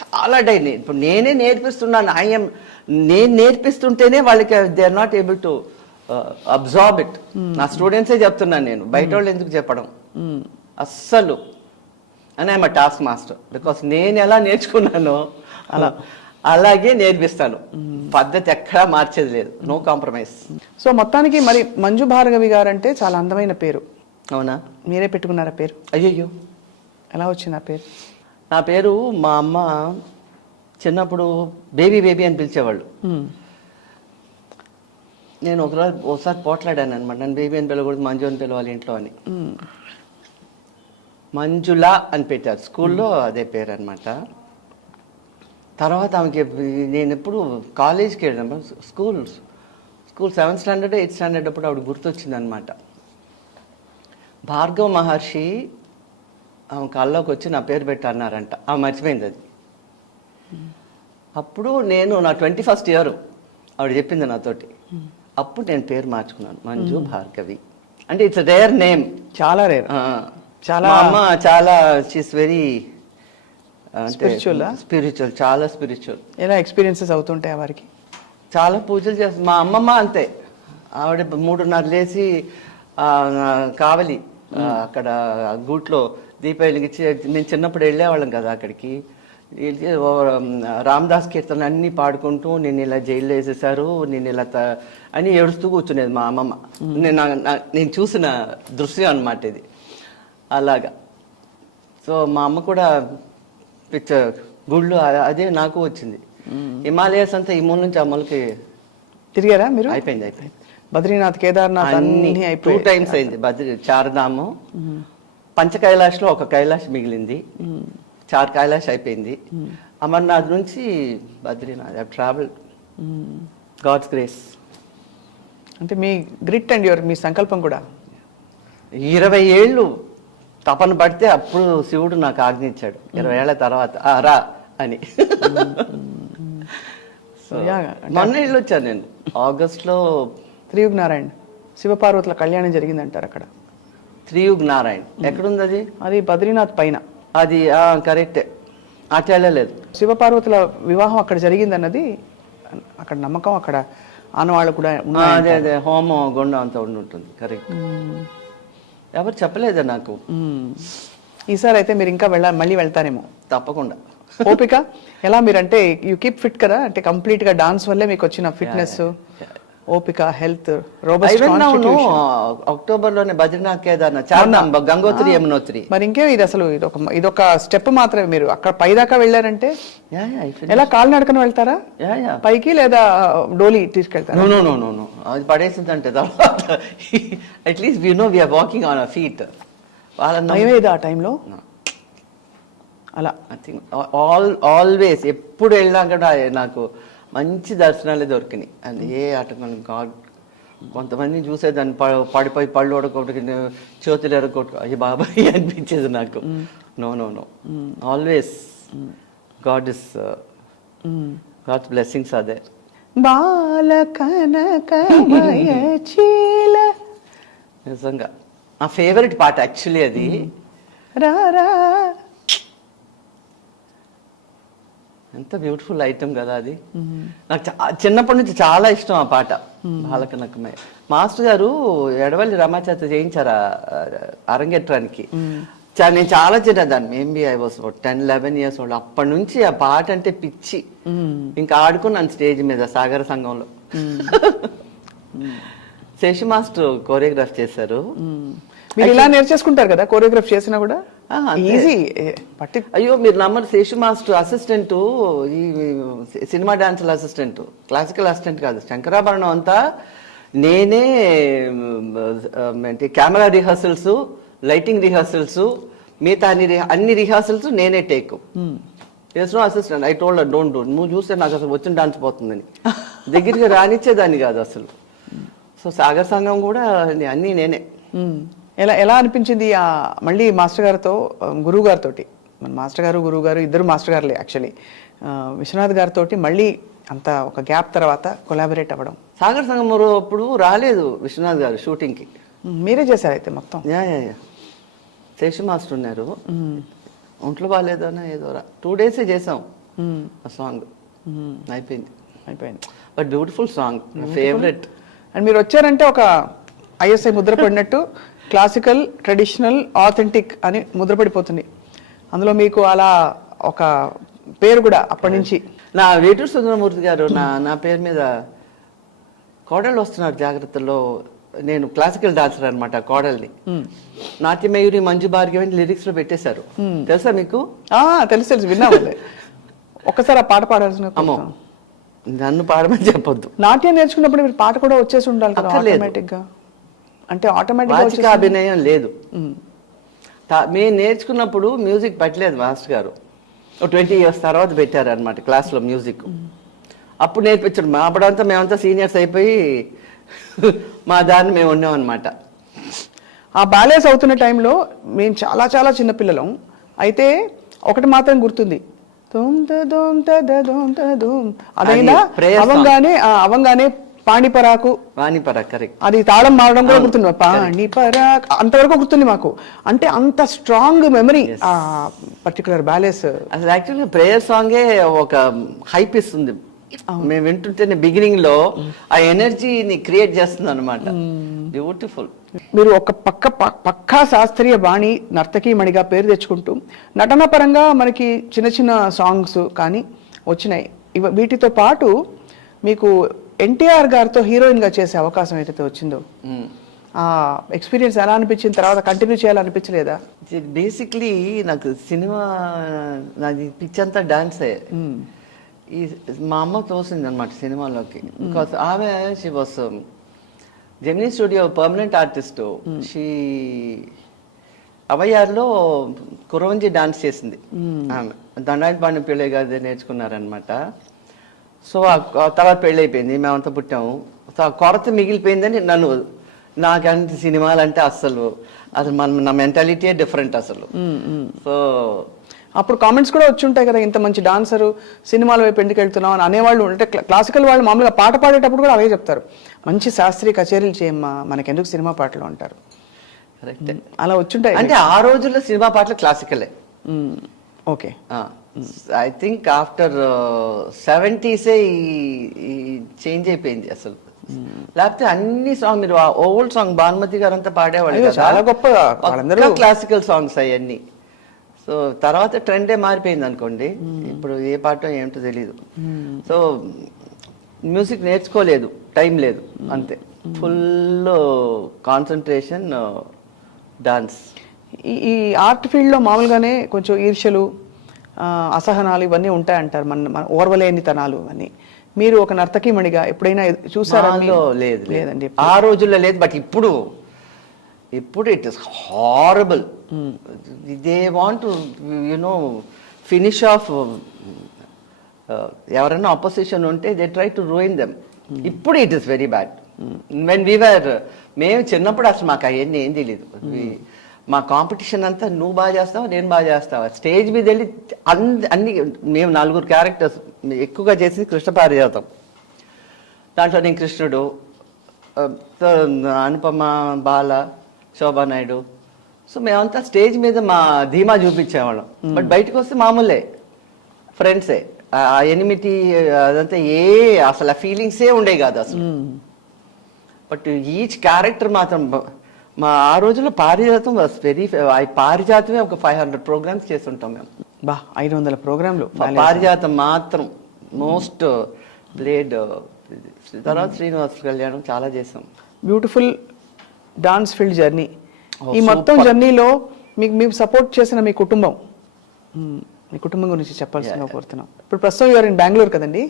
చాలా డైల్. ఇప్పుడు నేనే నేర్పిస్తున్నాను. నేను నేర్పిస్తుంటేనే వాళ్ళకి they are not able to absorb it. నా స్టూడెంట్సే చెప్తున్నాను నేను, బయట వాళ్ళు ఎందుకు చెప్పడం అస్సలు. అని I'm a task master. Because నేను ఎలా నేర్చుకున్నానో అలాగే నేర్పిస్తాను. పద్ధతి ఎక్కడా మార్చేది లేదు, నో కాంప్రమైజ్. సో మొత్తానికి మరి మంజు భార్గవి గారు అంటే చాలా అందమైన పేరు. అవునా? మీరే పెట్టుకున్నారా పేరు? అయ్యయ్యో, ఎలా వచ్చింది ఆ పేరు? నా పేరు మా అమ్మ చిన్నప్పుడు బేబీ బేబీ అని పిలిచేవాళ్ళు. నేను ఒకసారి పోట్లాడాను అనమాట, నన్ను బేబీ అని పిలవకూడదు, మంజు అని పిలవాలి ఇంట్లో అని. మంజులా అని పెట్టారు స్కూల్లో, అదే పేరు అనమాట. తర్వాత ఆమెకి నేను ఎప్పుడు కాలేజ్కి వెళ్ళాను, school 7th standard 8th standard అప్పుడు ఆవిడ గుర్తొచ్చింది అనమాట. భార్గవ మహర్షి ఆమె కల్లోకి వచ్చి నా పేరు పెట్టి అన్నారంట. ఆమె మర్చిపోయింది అది. అప్పుడు నేను నా 21st ఇయర్ ఆవిడ చెప్పింది నాతోటి. అప్పుడు నేను పేరు మార్చుకున్నాను, మంజు భార్గవి. అంటే ఇట్స్ రేర్ నేమ్, చాలా రేర్. చాలా అమ్మ చాలా షీస్ వెరీ స్పిరిచువల్, చాలా స్పిరిచువల్. ఎలా ఎక్స్పీరియన్సెస్ అవుతుంటాయి వారికి? చాలా పూజలు చేస్తుంది మా అమ్మమ్మ. అంతే, ఆవిడ 3:30 లేచి కావలి అక్కడ గూట్లో దీపం వెలిగించి, నేను చిన్నప్పుడు వెళ్ళేవాళ్ళం కదా అక్కడికి. రామదాస్ కీర్తన అన్ని పాడుకుంటూ నేను ఇలా జైల్లో వేసేసారు, నేను ఇలా అని ఏడుస్తూ కూర్చునేది మా అమ్మమ్మ. నేను చూసిన దృశ్యం అన్నమాట ఇది. అలాగా. సో మా అమ్మ కూడా గుళ్ళు అదే నాకు వచ్చింది. హిమాలయస్ అంతా ఈ మూల నుంచి ఆ మూలకి తిరిగారా మీరు? అయిపోయింది. బద్రీనాథ్, కేదార్నాథ్ అన్ని 2 times అయింది. చార్ధాము, పంచ కైలాష్లో ఒక కైలాష్ మిగిలింది, 4 కైలాష్ అయిపోయింది. అమర్నాథ్ నుంచి Badrinath I travel, God's grace. అంటే మీ గ్రిట్ అండ్ యువర్ మీ సంకల్పం కూడా 20 ఏళ్ళు తపన పడితే అప్పుడు శివుడు నాకు ఆజ్ఞించాడు 20 ఏళ్ల తర్వాత రా అని. మొన్న ఇల్లు వచ్చాను నేను ఆగస్ట్లో. త్రియుగ్ నారాయణ్ శివపార్వతుల కళ్యాణం జరిగిందంటారు అక్కడ. త్రియుగ్ నారాయణ్ ఎక్కడుంది అది? అది బద్రీనాథ్ పైన. అది కరెక్టే, అటు వెళ్ళలేదు. శివపార్వతుల వివాహం అక్కడ జరిగిందన్నది అక్కడ నమ్మకం, అక్కడ ఆనవాళ్ళు కూడా అదే అదే హోమం గుండం అంతా ఉంటుంది. కరెక్ట్, ఎవరు చెప్పలేదా నాకు. ఈసారి అయితే మీరు ఇంకా మళ్ళీ వెళ్తారేమో తప్పకుండా. ఓపిక ఎలా మీరంటే యూ కీప్ ఫిట్ కదా, అంటే కంప్లీట్ గా డాన్స్ వల్లే మీకు వచ్చిన ఫిట్నెస్, ఓపిక, హెల్త్, అక్టోబర్ లోనే బద్రీనాథ్, కేదార్నాథ్, గంగోత్రి, యమునోత్రి. మరి ఇంకేం ఇది అసలు ఇదొక స్టెప్ మాత్రమే. మీరు అక్కడ పైదాకా వెళ్ళారంటే ఎలా కాలినడకన వెళ్తారా పైకి, లేదా డోలీ తీసుకెళ్తారా? నో, అది పడేసిందంటే తర్వాత at least we know we are walking on our feet. భయమేదా ఆ టైంలో? అలా ఐ థింక్ ఆల్వేస్ ఎప్పుడు వెళ్ళినా కూడా నాకు మంచి దర్శనాలే దొరికినాయి. అది ఏ ఆటంకం గాడ్. కొంతమందిని చూసేదాన్ని పడిపోయి పళ్ళు ఒడకొట్టుకు చేతులు ఎరగొట్టుకు అయ్యి బాబాయ్ అనిపించేది నాకు. No always God's blessings are there. బాల కనకమయ చీల. నిజంగా నా ఫేవరెట్ పాట యాక్చువల్లీ అది. రారా ఎంత బ్యూటిఫుల్ ఐటమ్ కదా అది. నాకు చిన్నప్పటి నుంచి చాలా ఇష్టం ఆ పాట బాలకనకమయ్య. మాస్టర్ గారు ఎడవల్లి రమాచేత చేయించారు అరంగేట్రానికి. నేను చాలా చిన్నదాన్ని, maybe I was 10-11 years old. అప్పటి నుంచి ఆ పాట అంటే పిచ్చి. ఇంకా ఆడుకున్నాను స్టేజ్ మీద సాగర సంఘంలో. శశి మాస్టర్ కోరియోగ్రాఫ్ చేశారు. మీరు ఇలా నేర్చేసుకుంటారు కదా కోరియోగ్రాఫ్ చేసినా కూడా ఈజీ పట్టి. అయ్యో మీరు నమ్మరు, శేషు మాస్టర్ అసిస్టెంట్, ఈ సినిమా డాన్సుల అసిస్టెంట్, క్లాసికల్ అసిస్టెంట్ కాదు, శంకరాభరణం అంతా నేనే. కెమెరా రిహర్సల్స్, లైటింగ్ రిహర్సల్స్, మిగతా అన్ని రిహర్సల్స్ నేనే take. No assistant. I told don't do. నువ్వు చూస్తే నాకు అసలు వచ్చిన డాన్స్ పోతుందని దగ్గరికి రానిచ్చేదాన్ని కాదు అసలు. సో సాగర్ సంఘం కూడా అన్నీ నేనే. ఎలా ఎలా అనిపించింది మళ్ళీ మాస్టర్ గారితో, గురువు గారితో? మన మాస్టర్ గారు గురువు గారు ఇద్దరు మాస్టర్ గారులే యాక్చువల్లీ. విశ్వనాథ్ గారితో మళ్ళీ అంత ఒక గ్యాప్ తర్వాత కొలాబరేట్ అవ్వడం. సాగర్ సంఘం అప్పుడు రాలేదు విశ్వనాథ్ గారు షూటింగ్కి. మీరే చేశారు అయితే మొత్తం? యా శేషు మాస్టర్ ఉన్నారు. ఒంట్లో బాగాలేదనే ఏదో 2 days చేసాం ఆ సాంగ్. అయిపోయింది. But beautiful song, favourite. And మీరు వచ్చారంటే ఒక ఐఎస్ఐ ముద్ర పడినట్టు క్లాసికల్, ట్రెడిషనల్, ఆథెంటిక్ అని ముద్రపడిపోతుంది. అందులో మీకు అలా ఒక పేరు కూడా అప్పటి నుంచి. నా వేటూరు సుందరమూర్తి గారు నా పేరు మీద కోడళ్ళు వస్తున్నారు జాగ్రత్తలో. నేను క్లాసికల్ డాన్సర్ అనమాట. కోడల్ని నాట్యమయూరి మంజు భార్గవి లిరిక్స్ లో పెట్టేశారు. తెలుసా మీకు? తెలుసు విన్నామండి. ఒక్కసారి ఆ పాట పాడాల్సిన. అమ్మో, నన్ను పాడమని చెప్పొద్దు. నాట్యం నేర్చుకున్నప్పుడు మీరు పాట కూడా వచ్చేసి ఉండాలి కదా ఆటోమేటిక్ గా. అంటే ఆటోమేటిక్ అభినయం లేదు. మేము నేర్చుకున్నప్పుడు మ్యూజిక్ పెట్టలేదు మాస్టర్ గారు. 20 years తర్వాత పెట్టారు అనమాట క్లాస్లో మ్యూజిక్. అప్పుడు నేర్పించారు. అప్పుడంతా మేమంతా సీనియర్స్ అయిపోయి మా దాన్ని మేము ఉన్నాం అనమాట. ఆ బ్యాలెన్స్ అవుతున్న టైంలో మేము చాలా చాలా చిన్నపిల్లలం. అయితే ఒకటి మాత్రం గుర్తుంది, అదైనా అవంగానే పాణిపరాకు, కరెక్ట్. అది తాళం మారడం కూడా గుర్తుంది. పాణిపరాక్ అంతవరకు గుర్తుంది మాకు. అంటే అంత స్ట్రాంగ్ మెమరీ ఆ పర్టికులర్ బ్యాలెన్స్. అసలు యాక్చువల్గా ప్రేయర్ సాంగే ఒక హైప్ ఇస్తుంది. మేము వింటుంటేనే బిగినింగ్ లో ఆ ఎనర్జీని క్రియేట్ చేస్తుంది అనమాట. బ్యూటిఫుల్. మీరు ఒక పక్కా శాస్త్రీయ బాణి నర్తకీమణిగా పేరు తెచ్చుకుంటూ నటన పరంగా మనకి చిన్న చిన్న సాంగ్స్ కానీ వచ్చినాయి. వీటితో పాటు మీకు ఎన్టీఆర్ గారితో హీరోయిన్ గా చేసే అవకాశం ఏదైతే వచ్చిందో ఆ ఎక్స్పీరియన్స్ ఎలా అనిపించిన? తర్వాత కంటిన్యూ చేయాలనిపించలేదా? బేసిక్లీ నాకు సినిమా, నాది పిచ్చంతా డాన్సే. ఈ మా అమ్మ తోసింది అనమాట సినిమాలోకి. బికాస్ ఆమె she was Gemini studio permanent artist. She అవయ్యార్లో కురవంజి డాన్స్ చేసింది ఆమె. దండాయి పాండ్య పిళ్ళై గారి నేర్చుకున్నారనమాట. సో ఆ తర్వాత పెళ్ళి అయిపోయింది, మేమంతా పుట్టాము. సో ఆ కొరత మిగిలిపోయిందని నాకంటే సినిమాలు అంటే అసలు నా మెంటాలిటీయే డిఫరెంట్ అసలు. సో అప్పుడు కామెంట్స్ కూడా వచ్చి ఉంటాయి కదా, ఇంత మంచి డాన్సరు సినిమాల వైపు ఎందుకు వెళ్తున్నావు అని అనేవాళ్ళు. అంటే క్లాసికల్ వాళ్ళు మామూలుగా పాట పాడేటప్పుడు కూడా అవే చెప్తారు, మంచి శాస్త్రీయ కచేరీలు చేయమ్మా, మనకెందుకు సినిమా పాటలు అంటారు. కరెక్ట్. అలా వచ్చుంటాయి. అంటే ఆ రోజుల్లో సినిమా పాటలు క్లాసికలే. Okay. I think after 70s ఈ చేంజ్ అయిపోయింది అసలు. లేకపోతే అన్ని సాంగ్, మీరు ఓల్డ్ సాంగ్ భానుమతి గారు అంతా పాడేవాళ్ళు, చాలా గొప్ప క్లాసికల్ సాంగ్స్ అవన్నీ. సో తర్వాత ట్రెండే మారిపోయింది అనుకోండి. ఇప్పుడు ఏ పాట ఏమిటో తెలీదు. సో మ్యూజిక్ నేర్చుకోలేదు, టైం లేదు, అంతే. Full concentration dance. ఈ ఆర్ట్ ఫీల్డ్లో మామూలుగానే కొంచెం ఈర్ష్యలు, అసహనాలు ఇవన్నీ ఉంటాయంటారు, మన ఓర్వలేని తనాలు అని. మీరు ఒక నర్తకీమణిగా ఎప్పుడైనా చూసారా? లేదు, లేదండి, ఆ రోజుల్లో లేదు. బట్ ఇప్పుడు it is horrible. They want you know finish off ఎవరైనా ఆపోజిషన్ ఉంటే they try to ruin them. ఇప్పుడు it is very bad. When we were, మేము చిన్నప్పుడు అసలు మాకు అవన్నీ ఏం తెలియదు. మా కాంపిటీషన్ అంతా నువ్వు బాగా చేస్తావా, నేను బాగా చేస్తావా, స్టేజ్ మీద వెళ్ళి అన్ని మేము 4 క్యారెక్టర్స్ ఎక్కువగా చేసి కృష్ణ పారిజాతం. దాంట్లో నేను కృష్ణుడు, అనుపమ, బాల, శోభా నాయుడు. సో మేమంతా స్టేజ్ మీద మా ధీమా చూపించేవాళ్ళం. బట్ బయటకు వస్తే మామూలే, ఫ్రెండ్సే. ఆ ఎనిమిటీ అదంతా అసలు ఆ ఫీలింగ్సే ఉండే కాదు అసలు. బట్ ఈచ్ క్యారెక్టర్ మాత్రం ఆ రోజుల్లో పారిజాతం వాస్ వెరీ, పారిజాతమే ఒక 500 ప్రోగ్రామ్స్ చేస్తుంటాం మేము. 500 ప్రోగ్రాంలు పారిజాతం మాత్రం మోస్ట్ ప్లేడ్. తర్వాత శ్రీనివాస్ కళ్యాణం చాలా చేసాం. Beautiful dance field journey. Oh, ఈ మొత్తం super. జర్నీలో మీకు సపోర్ట్ చేసిన మీ కుటుంబం, మీ కుటుంబం గురించి చెప్పాల్సిందిగా కోరుతున్నాం. ఇప్పుడు ప్రస్తుతం యూఆర్ ఇన్ బెంగళూరు కదండి?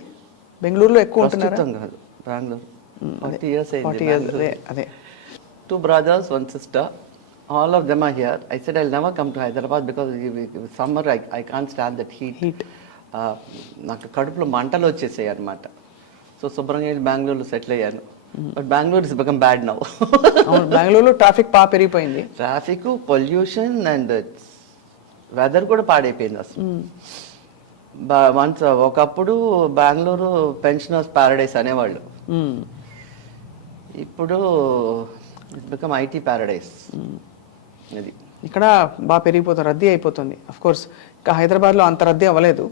బెంగళూరులో ఎక్కువ ఉంటున్నారా? ప్రస్తుతం కాదు, బెంగళూరు 40 years 40 years, అదే. 2 brothers, 1 sister. All of them are here. I said I'll never come to Hyderabad because summer I can't stand that heat. నాకు కడుపులో మంటలు వచ్చేసాయి అనమాట. సో శుభ్రంగా బెంగళూరులో సెటిల్ అయ్యాను. But Bengaluru is become bad now. బెంగళూరులో ట్రాఫిక్ పెరిగిపోయింది. ట్రాఫిక్, పొల్యూషన్ అండ్ వెదర్ కూడా పాడైపోయింది అసలు. వన్స్ ఒకప్పుడు బెంగళూరు పెన్షనర్స్ ప్యారడైస్ అనేవాళ్ళు. ఇప్పుడు ఇట్స్ బికమ్ ఐటీ ప్యారడైస్. అది ఇక్కడ బాగా పెరిగిపోతుంది, రద్దీ అయిపోతుంది. అఫ్ కోర్స్ ఇంకా హైదరాబాద్లో అంత రద్దీ అవ్వలేదు,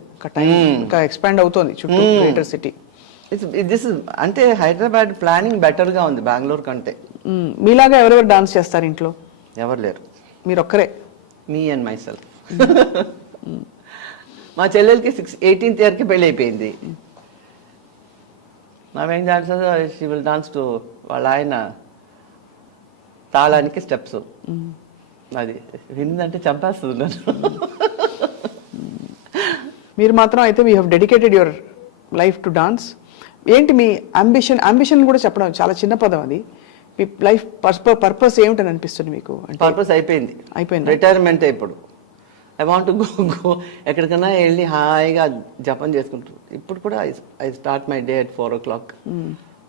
ఇంకా ఎక్స్పాండ్ అవుతుంది చుట్టూ గ్రేటర్ సిటీ. దిస్ అంటే హైదరాబాద్ ప్లానింగ్ బెటర్ గా ఉంది బెంగళూరు కంటే. మీలాగా ఎవరెవరు డాన్స్ చేస్తారు ఇంట్లో? ఎవరు లేరు, మీరు ఒక్కరే. Me and myself. మా చెల్లెలకి 18th yearకి పెళ్ళి అయిపోయింది. నావేం dance, she will dance to వాళ్ళ ఆయన తాళానికి స్టెప్స్. అది విందంటే చంపేస్తుంది నన్ను. మీరు మాత్రం అయితే we have dedicated your life to dance. ఏంటి మీ అంబిషన్ కూడా చెప్పడం చాలా చిన్న పదం అది. మీ లైఫ్ పర్పస్ ఏమిటని అనిపిస్తుంది మీకు? పర్పస్ అయిపోయింది, రిటైర్మెంట్. ఇప్పుడు ఐ వాంట్ గో ఎక్కడికైనా వెళ్ళి హాయిగా జపం చేసుకుంటారు. ఇప్పుడు కూడా I start my day at 4 o'clock.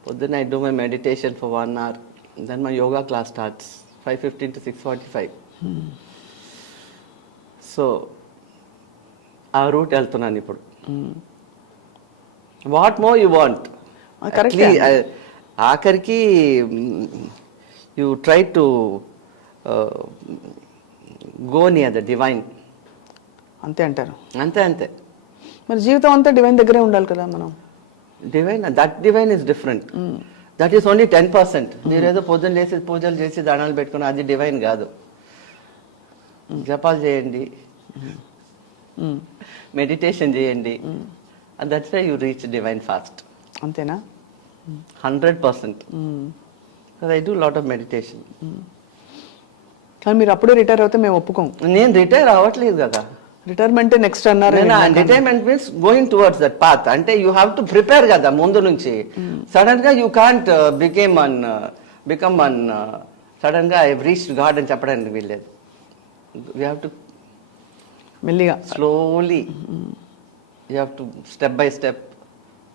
పొద్దున్న I do my meditation for 1 hour. Then my yoga class starts 5:15 to 6:45. So ఆ రూట్ వెళ్తున్నాను ఇప్పుడు. What more you want? ఆఖరికి you try to go near the divine. అంతే అంటారు? అంతే. మరి జీవితం అంతా డివైన్ దగ్గరే ఉండాలి కదా మనం. That divine is different. That is only 10%. మీరేదో పొద్దున్న లేసి పూజలు చేసి దానాలు పెట్టుకుని అది డివైన్ కాదు. జపాలు చేయండి, మెడిటేషన్ చేయండి, and that's why you reach divine fast. అంతేనా? 100%. Because I do a lot of meditation. కానీ మీరు అప్పుడే రిటైర్ అవుతే మేము ఒప్పుకోం. నేను రిటైర్ అవ్వట్లేదు కదా. రిటైర్మెంట్ నెక్స్ట్ అన్నారు. Retirement means going towards that path. అంటే యూ హ్యావ్ టు ప్రిపేర్ కదా ముందు నుంచి. సడన్ గా you can't become one sudden గా ఐ రీచ్డ్ గాడ్ అని చెప్పడానికి వీల్లేదు. వీ హ్యావ్ టు మెల్లిగా, slowly, you have to step by step.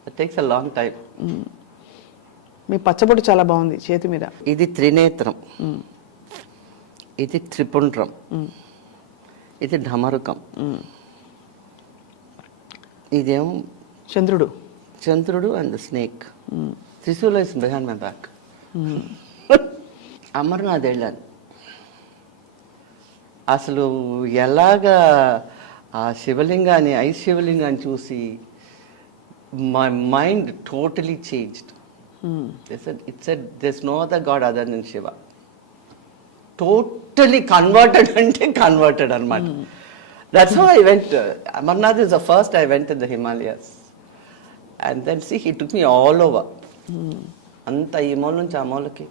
It takes a long time. మీ పచ్చబొట్టు చాలా బాగుంది చేతి మీద. ఇది త్రినేత్రం, ఇది త్రిపుండ్రం, ఇది ఢమరుకం, ఇదేమో చంద్రుడు and the snake. Trishula is behind my back. Amarnath వెళ్ళాను. అసలు ఎలాగా ఆ శివలింగాన్ని, ఐస్ శివలింగాన్ని చూసి my mind totally changed. It said there's no other god other than Shiva. Totally converted అంటే converted అన్నమాట. That's how I went. Amarnath is the first I went in the Himalayas. And then see, he took me all over. అంత ఈ మూల నుంచి ఆ మూలకి.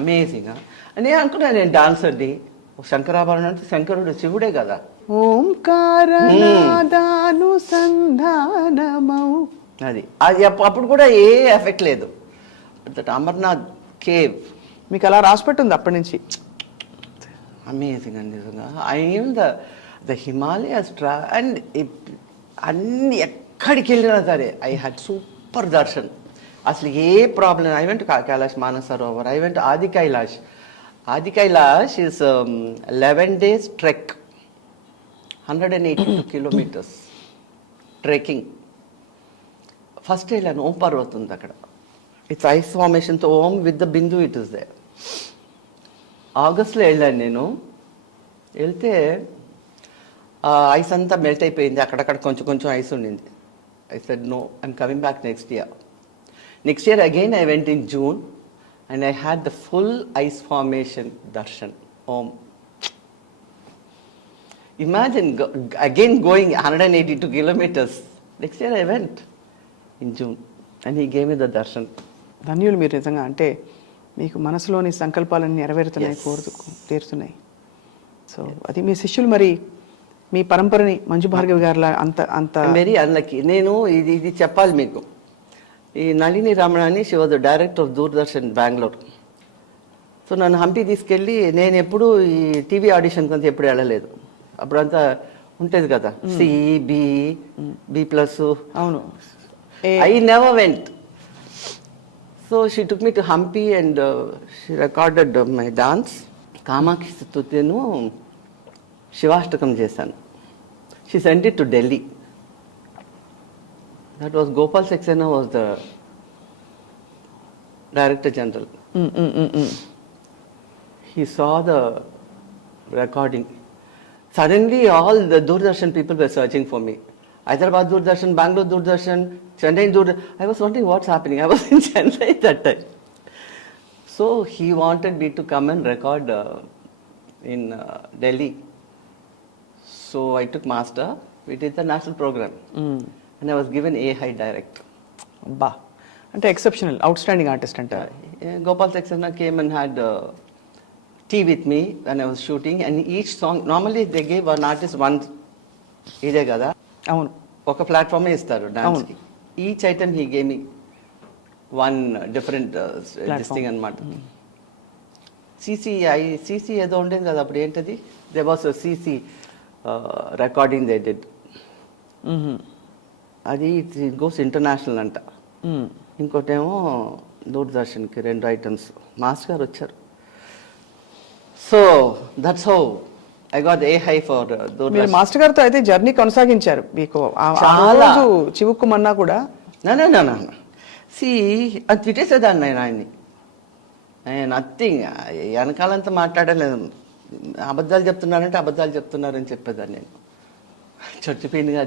అమేజింగ్. నేను అనుకున్నా నేను డాన్సర్ని. శంకరాభరణం అంటే శంకరుడు శివుడే కదా. ఓంకారానుసంధానమౌ అది అప్పుడు కూడా ఏ ఎఫెక్ట్ లేదు. దట్ అమర్నాథ్ కేవ్ మీకు అలా రాసిపెట్టుంది అప్పటి నుంచి. అమేజింగ్ అండి నిజంగా. ఐ ఏం ద హిమాలయస్ అండ్ అన్ని ఎక్కడికి వెళ్ళినా సరే ఐ హ్యాడ్ సూపర్ దర్శన్. అసలు ఏ problem. I went Kailash Mansarovar, I went Adi Kailash. Adi Kailash is 11 days trek, 182 kilometers trekking. First వెళ్ళాను, ఓం పర్వత్ ఉంది అక్కడ. ఇట్స్ ఐస్ ఫార్మేషన్తో Om with the bindu it is there. ఆగస్ట్లో వెళ్ళాను నేను. వెళ్తే ఐస్ అంతా మెల్ట్ అయిపోయింది, అక్కడక్కడ కొంచెం కొంచెం ఐస్ ఉండింది. I said no, I'm coming back next year. Next year again I went in June and I had the full ice formation darshan Om. Imagine again going 182 kilometers. Next year I went in June and he gave me the darshan. ధన్యులు మీరు నిజంగా. అంటే మీకు మనసులోని సంకల్పాలన్నీ నెరవేరుతున్నాయి, తీరుతున్నాయి. సో అది మీ శిష్యులు మరి మీ పరంపరని మంజు భార్గవి గారిలా అంత వెరీ అన్లక్కీ. నేను ఇది చెప్పాలి మీకు. ఈ నళిని రమణాని, she was the director of Doordarshan Bengaluru. So నన్ను హంపి తీసుకెళ్ళి, నేను ఎప్పుడు ఈ టీవీ ఆడిషన్కి అంతా ఎప్పుడు వెళ్ళలేదు. అప్పుడంతా ఉంటుంది కదా, B+. అవును, I never went. So she took me to Hampi and she recorded my dance. Kamakshi స్తుతిను శివాష్టకం చేశాను. She sent it to Delhi. That was Gopal Saxena was the director general. He saw the recording. Suddenly all the Doordarshan people were searching for me. Hyderabad Doordarshan, Bangalore Doordarshan, Chennai Doordarshan. I was wondering what's happening. I was in Chennai that time. So he wanted me to come and record in Delhi. So I took master. We did the national program. And I was given A high direct. బా, అంటే ఎక్సెప్షనల్, అవుట్ స్టాండింగ్ ఆర్టిస్ట్ అంటారు. Gopal Saxena came and had tea with me when I was shooting, and each song, normally they gave one artist one, ఇదే కదా, అవును, ఒక ప్లాట్ఫామ్ ఇస్తారు డాన్స్ కి. Each item he gave me one different దిస్టింగ్ అనమాట. సిసి ఏదో ఉండేది కదా అప్పుడు, ఏంటది, they was CC recording they did. అది ఇట్ గోస్ ఇంటర్నేషనల్ అంట. ఇంకోటేమో దూరదర్శన్కి 2 ఐటమ్స్. మాస్టర్ గారు వచ్చారు. So that's how I got a high for Doordarshan. మీరు మాస్టర్ గారితో అయితే జర్నీ కొనసాగించారు. మీకు చాలా చివుక్కుమన్నా కూడా సి అది తిట్టేసేదాన్ని నేను ఆయన్ని. నథింగ్, వెనకాలంతా మాట్లాడలేదు. అబద్ధాలు చెప్తున్నారంటే అబద్ధాలు చెప్తున్నారని చెప్పేదాన్ని నేను. చర్చి పీనుగా,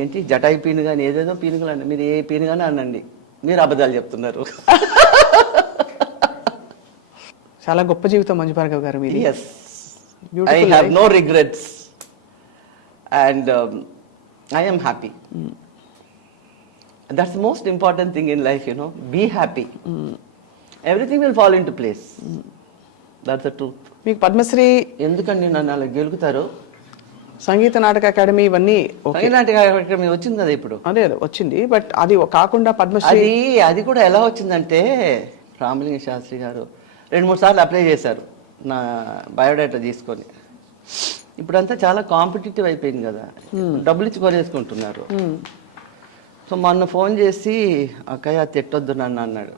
ఏంటి జటాయి పీను కానీ ఏదేదో పీనుగలు అండి, మీరు ఏ పీనుగానే అనండి, మీరు అబద్ధాలు చెప్తున్నారు. చాలా గొప్ప జీవితం మంజు భార్గవ్ గారు మీది. Yes, I have no regrets and I am happy. That's the most important thing in life, you know. Be happy. Everything will fall into place. That's the truth. మీకు పద్మశ్రీ ఎందుకండి నన్ను అలా గెలుగుతారు? సంగీత నాటక అకాడమీ ఇవన్నీ సంగీత నాటక అకాడమీ వచ్చింది కదా ఇప్పుడు. అదే వచ్చింది, బట్ అది కాకుండా పద్మశ్రీ అది కూడా ఎలా వచ్చిందంటే, రామలింగ శాస్త్రి గారు 2-3 సార్లు అప్లై చేశారు నా బయోడేటా తీసుకొని. ఇప్పుడంతా చాలా కాంపిటేటివ్ అయిపోయింది కదా, డబ్బులు ఇచ్చి కొనేసుకుంటున్నారు. సో మొన్న ఫోన్ చేసి, అక్కయ్య తిట్టొద్దు నన్ను అన్నాడు.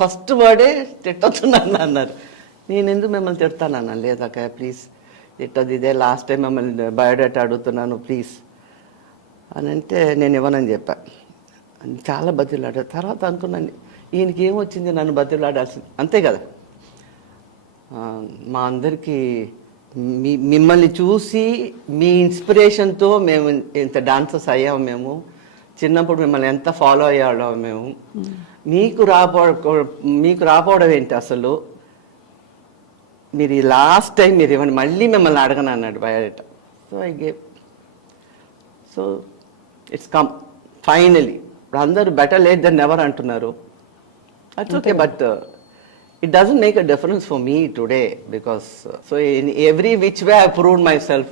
ఫస్ట్ వర్డే తిట్టొద్దు నన్ను అన్నారు. నేను ఎందుకు మిమ్మల్ని తిడతానన్నా, లేదు అక్కయ్య ప్లీజ్ తిట్టద్దు, ఇదే లాస్ట్ టైం మిమ్మల్ని బయోడేటా అడుగుతున్నాను ప్లీజ్ అని అంటే, నేను ఇవ్వనని చెప్పా. చాలా బతిలాడారు. తర్వాత అనుకున్నాను, ఈయనకి ఏమొచ్చింది నన్ను బతిలాడాల్సింది, అంతే కదా. మా అందరికీ మిమ్మల్ని చూసి మీ ఇన్స్పిరేషన్తో మేము ఇంత డాన్సర్స్ అయ్యాము. మేము చిన్నప్పుడు మిమ్మల్ని ఎంత ఫాలో అయ్యేవాళ్ళం మేము. మీకు రాపోవడం ఏంటి అసలు, మీరు ఈ లాస్ట్ టైం మీరు ఇవ్వండి, మళ్ళీ మిమ్మల్ని అడగను అన్నాడు biodata. So I gave. So it's come finally. ఇప్పుడు అందరూ బెటర్ లేట్ దెన్ నెవర్ అంటున్నారు. That's okay, but it doesn't make a difference for me today because so in every which way I proved myself.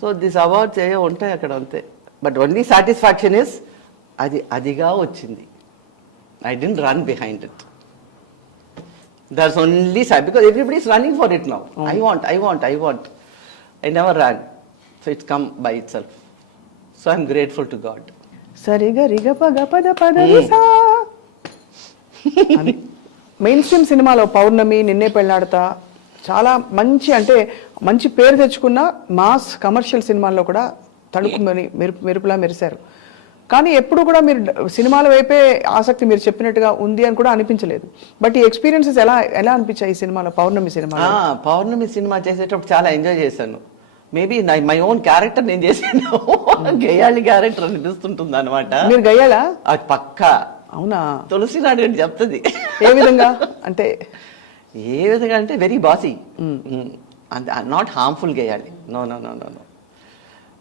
So this awards ఏ ఉంటాయి అక్కడ అంతే. But only satisfaction is adiga వచ్చింది. I didn't run behind it. There's only because everybody is running for it now. I want. I never ran. So it's come by itself. So I'm grateful to God. సరిగా రిగ పగ పద పద సా. మెయిన్ స్ట్రీమ్ సినిమాలో పౌర్ణమి, నిన్నే పెళ్ళాడతా చాలా మంచి, అంటే మంచి పేరు తెచ్చుకున్న మాస్ కమర్షియల్ సినిమాల్లో కూడా తడుపు మెరుపులా మెరిశారు. కానీ ఎప్పుడు కూడా మీరు సినిమాల వైపే ఆసక్తి మీరు చెప్పినట్టుగా ఉంది అని కూడా అనిపించలేదు. బట్ ఈ ఎక్స్పీరియన్సెస్ ఎలా ఎలా అనిపించాయి ఈ సినిమాలో, పౌర్ణమి సినిమా? పౌర్ణమి సినిమా చేసేటప్పుడు చాలా ఎంజాయ్ చేశాను. మేబీ మై ఓన్ క్యారెక్టర్ నేను చేసాను. గేయాళి క్యారెక్టర్ అనిపిస్తుంటుంది అనమాట. మీరు గయ్యాలా? అది పక్కా. అవునా? తులసి నాడు అని చెప్తుంది. ఏ విధంగా అంటే? ఏ విధంగా అంటే వెరీ బాసీ, నాట్ హార్మ్ఫుల్ గేయాలి. No no no no no,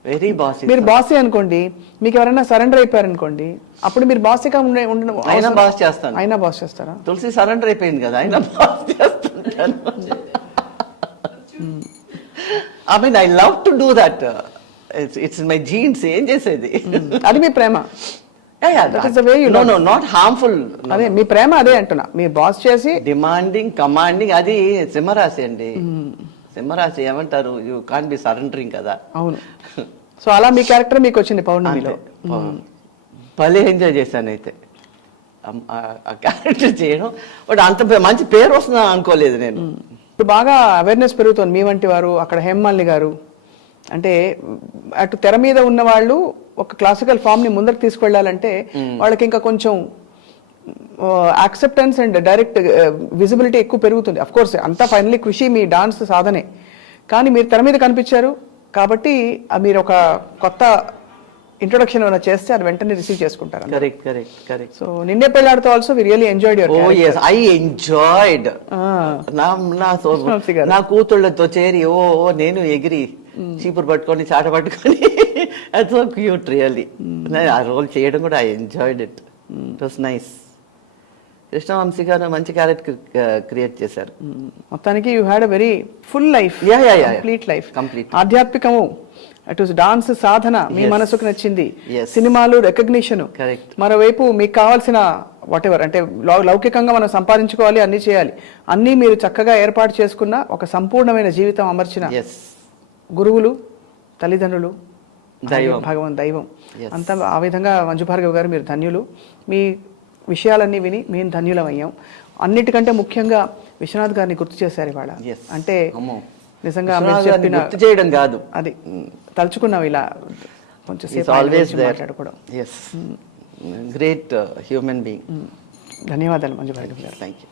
very bossy. మీరు బాసీ అనుకోండి, మీకు ఎవరైనా సరెండర్ అయిపోయారు అనుకోండి, అప్పుడు మీరు బాసీగా ఉండడం అయినా బాస్ చేస్తాను. అయినా బాస్ చేస్తారా? తులసి సరెండర్ అయిపోయింది కదా, అయినా బాస్ చేస్తుంటాను. I mean I love to do that. It's my jeans. ఏం చేసేది, అది మీ ప్రేమ. Not harmful. అదే మీ ప్రేమ, అదే అంటున్నా. మీ బాస్ చేసి డిమాండింగ్, కమాండింగ్, అది సింహరాశి అండి. సింహరాశి ఏమంటారు, యూ కాంట్ బి సరెండరింగ్ కదా. అవును. సో అలా మీ క్యారెక్టర్ మీకు వచ్చింది పౌర్ణమిలో. భలే ఎంజాయ్ చేశాను అయితే ఆ క్యారెక్టర్ చేయడం. బట్ అంత మంచి పేరు వస్తుందా అనుకోలేదు నేను. ఇప్పుడు బాగా అవేర్నెస్ పెరుగుతుంది. మీ వంటి వారు, అక్కడ హేమమాలిని గారు, అంటే అటు తెర మీద ఉన్న వాళ్ళు ఒక క్లాసికల్ ఫామ్ ని ముందరకు తీసుకెళ్లాలంటే వాళ్ళకి ఇంకా కొంచెం యాక్సెప్టెన్స్ అండ్ డైరెక్ట్ విజిబిలిటీ ఎక్కువ పెరుగుతుంది. అఫ్ కోర్స్ అంతా ఫైనలీ కృషి, మీ డాన్స్ సాధనే. కానీ మీరు తెర మీద కనిపించారు కాబట్టి మీరు ఒక కొత్త ఇంట్రొడక్షన్ ఏమైనా చేస్తే అది వెంటనే రిసీవ్ చేసుకుంటారు. Correct correct correct. So Ninne Pelladutha also we really enjoyed your character. Oh yes, I enjoyed. నా కూతుళ్ళతో చేరి ఓ నేను ఎగిరి చీపురు పట్టుకొని చాట పట్టుకొని అది సో క్యూట్ రియల్లీ. ఆ రోల్ చేయడం కూడా I enjoyed it. It was nice. Krishnavamsi garu మంచి క్యారెక్టర్ క్రియేట్ చేశారు. మొత్తానికి you had a very full life. Complete life. Complete ఆధ్యాత్మికము, అటు డాన్స్ సాధన మీ మనసుకు నచ్చింది, సినిమాలు రికగ్నిషన్, మరోవైపు మీకు కావాల్సిన వాట్ ఎవర్ అంటే లౌకికంగా మనం సంపాదించుకోవాలి, అన్ని చేయాలి, అన్నీ మీరు చక్కగా ఏర్పాటు చేసుకున్న ఒక సంపూర్ణమైన జీవితం అమర్చిన గురువులు, తల్లిదండ్రులు, భగవాన్, దైవం అంతా ఆ విధంగా మంజు భార్గవి గారు మీరు ధన్యులు. మీ విషయాలన్నీ విని మేము ధన్యులం అయ్యాం. అన్నిటికంటే ముఖ్యంగా విశ్వనాథ్ గారిని గుర్తు చేశారు ఇవాళ. అంటే నిజంగా చెప్పిన గుర్తు చేయడం కాదు, అది తలుచుకున్నాం ఇలా కొంచెం సేపు మాట్లాడుకోవడం. Great human being. ధన్యవాదాలు మంజు భార్గవి గారు. Thank you.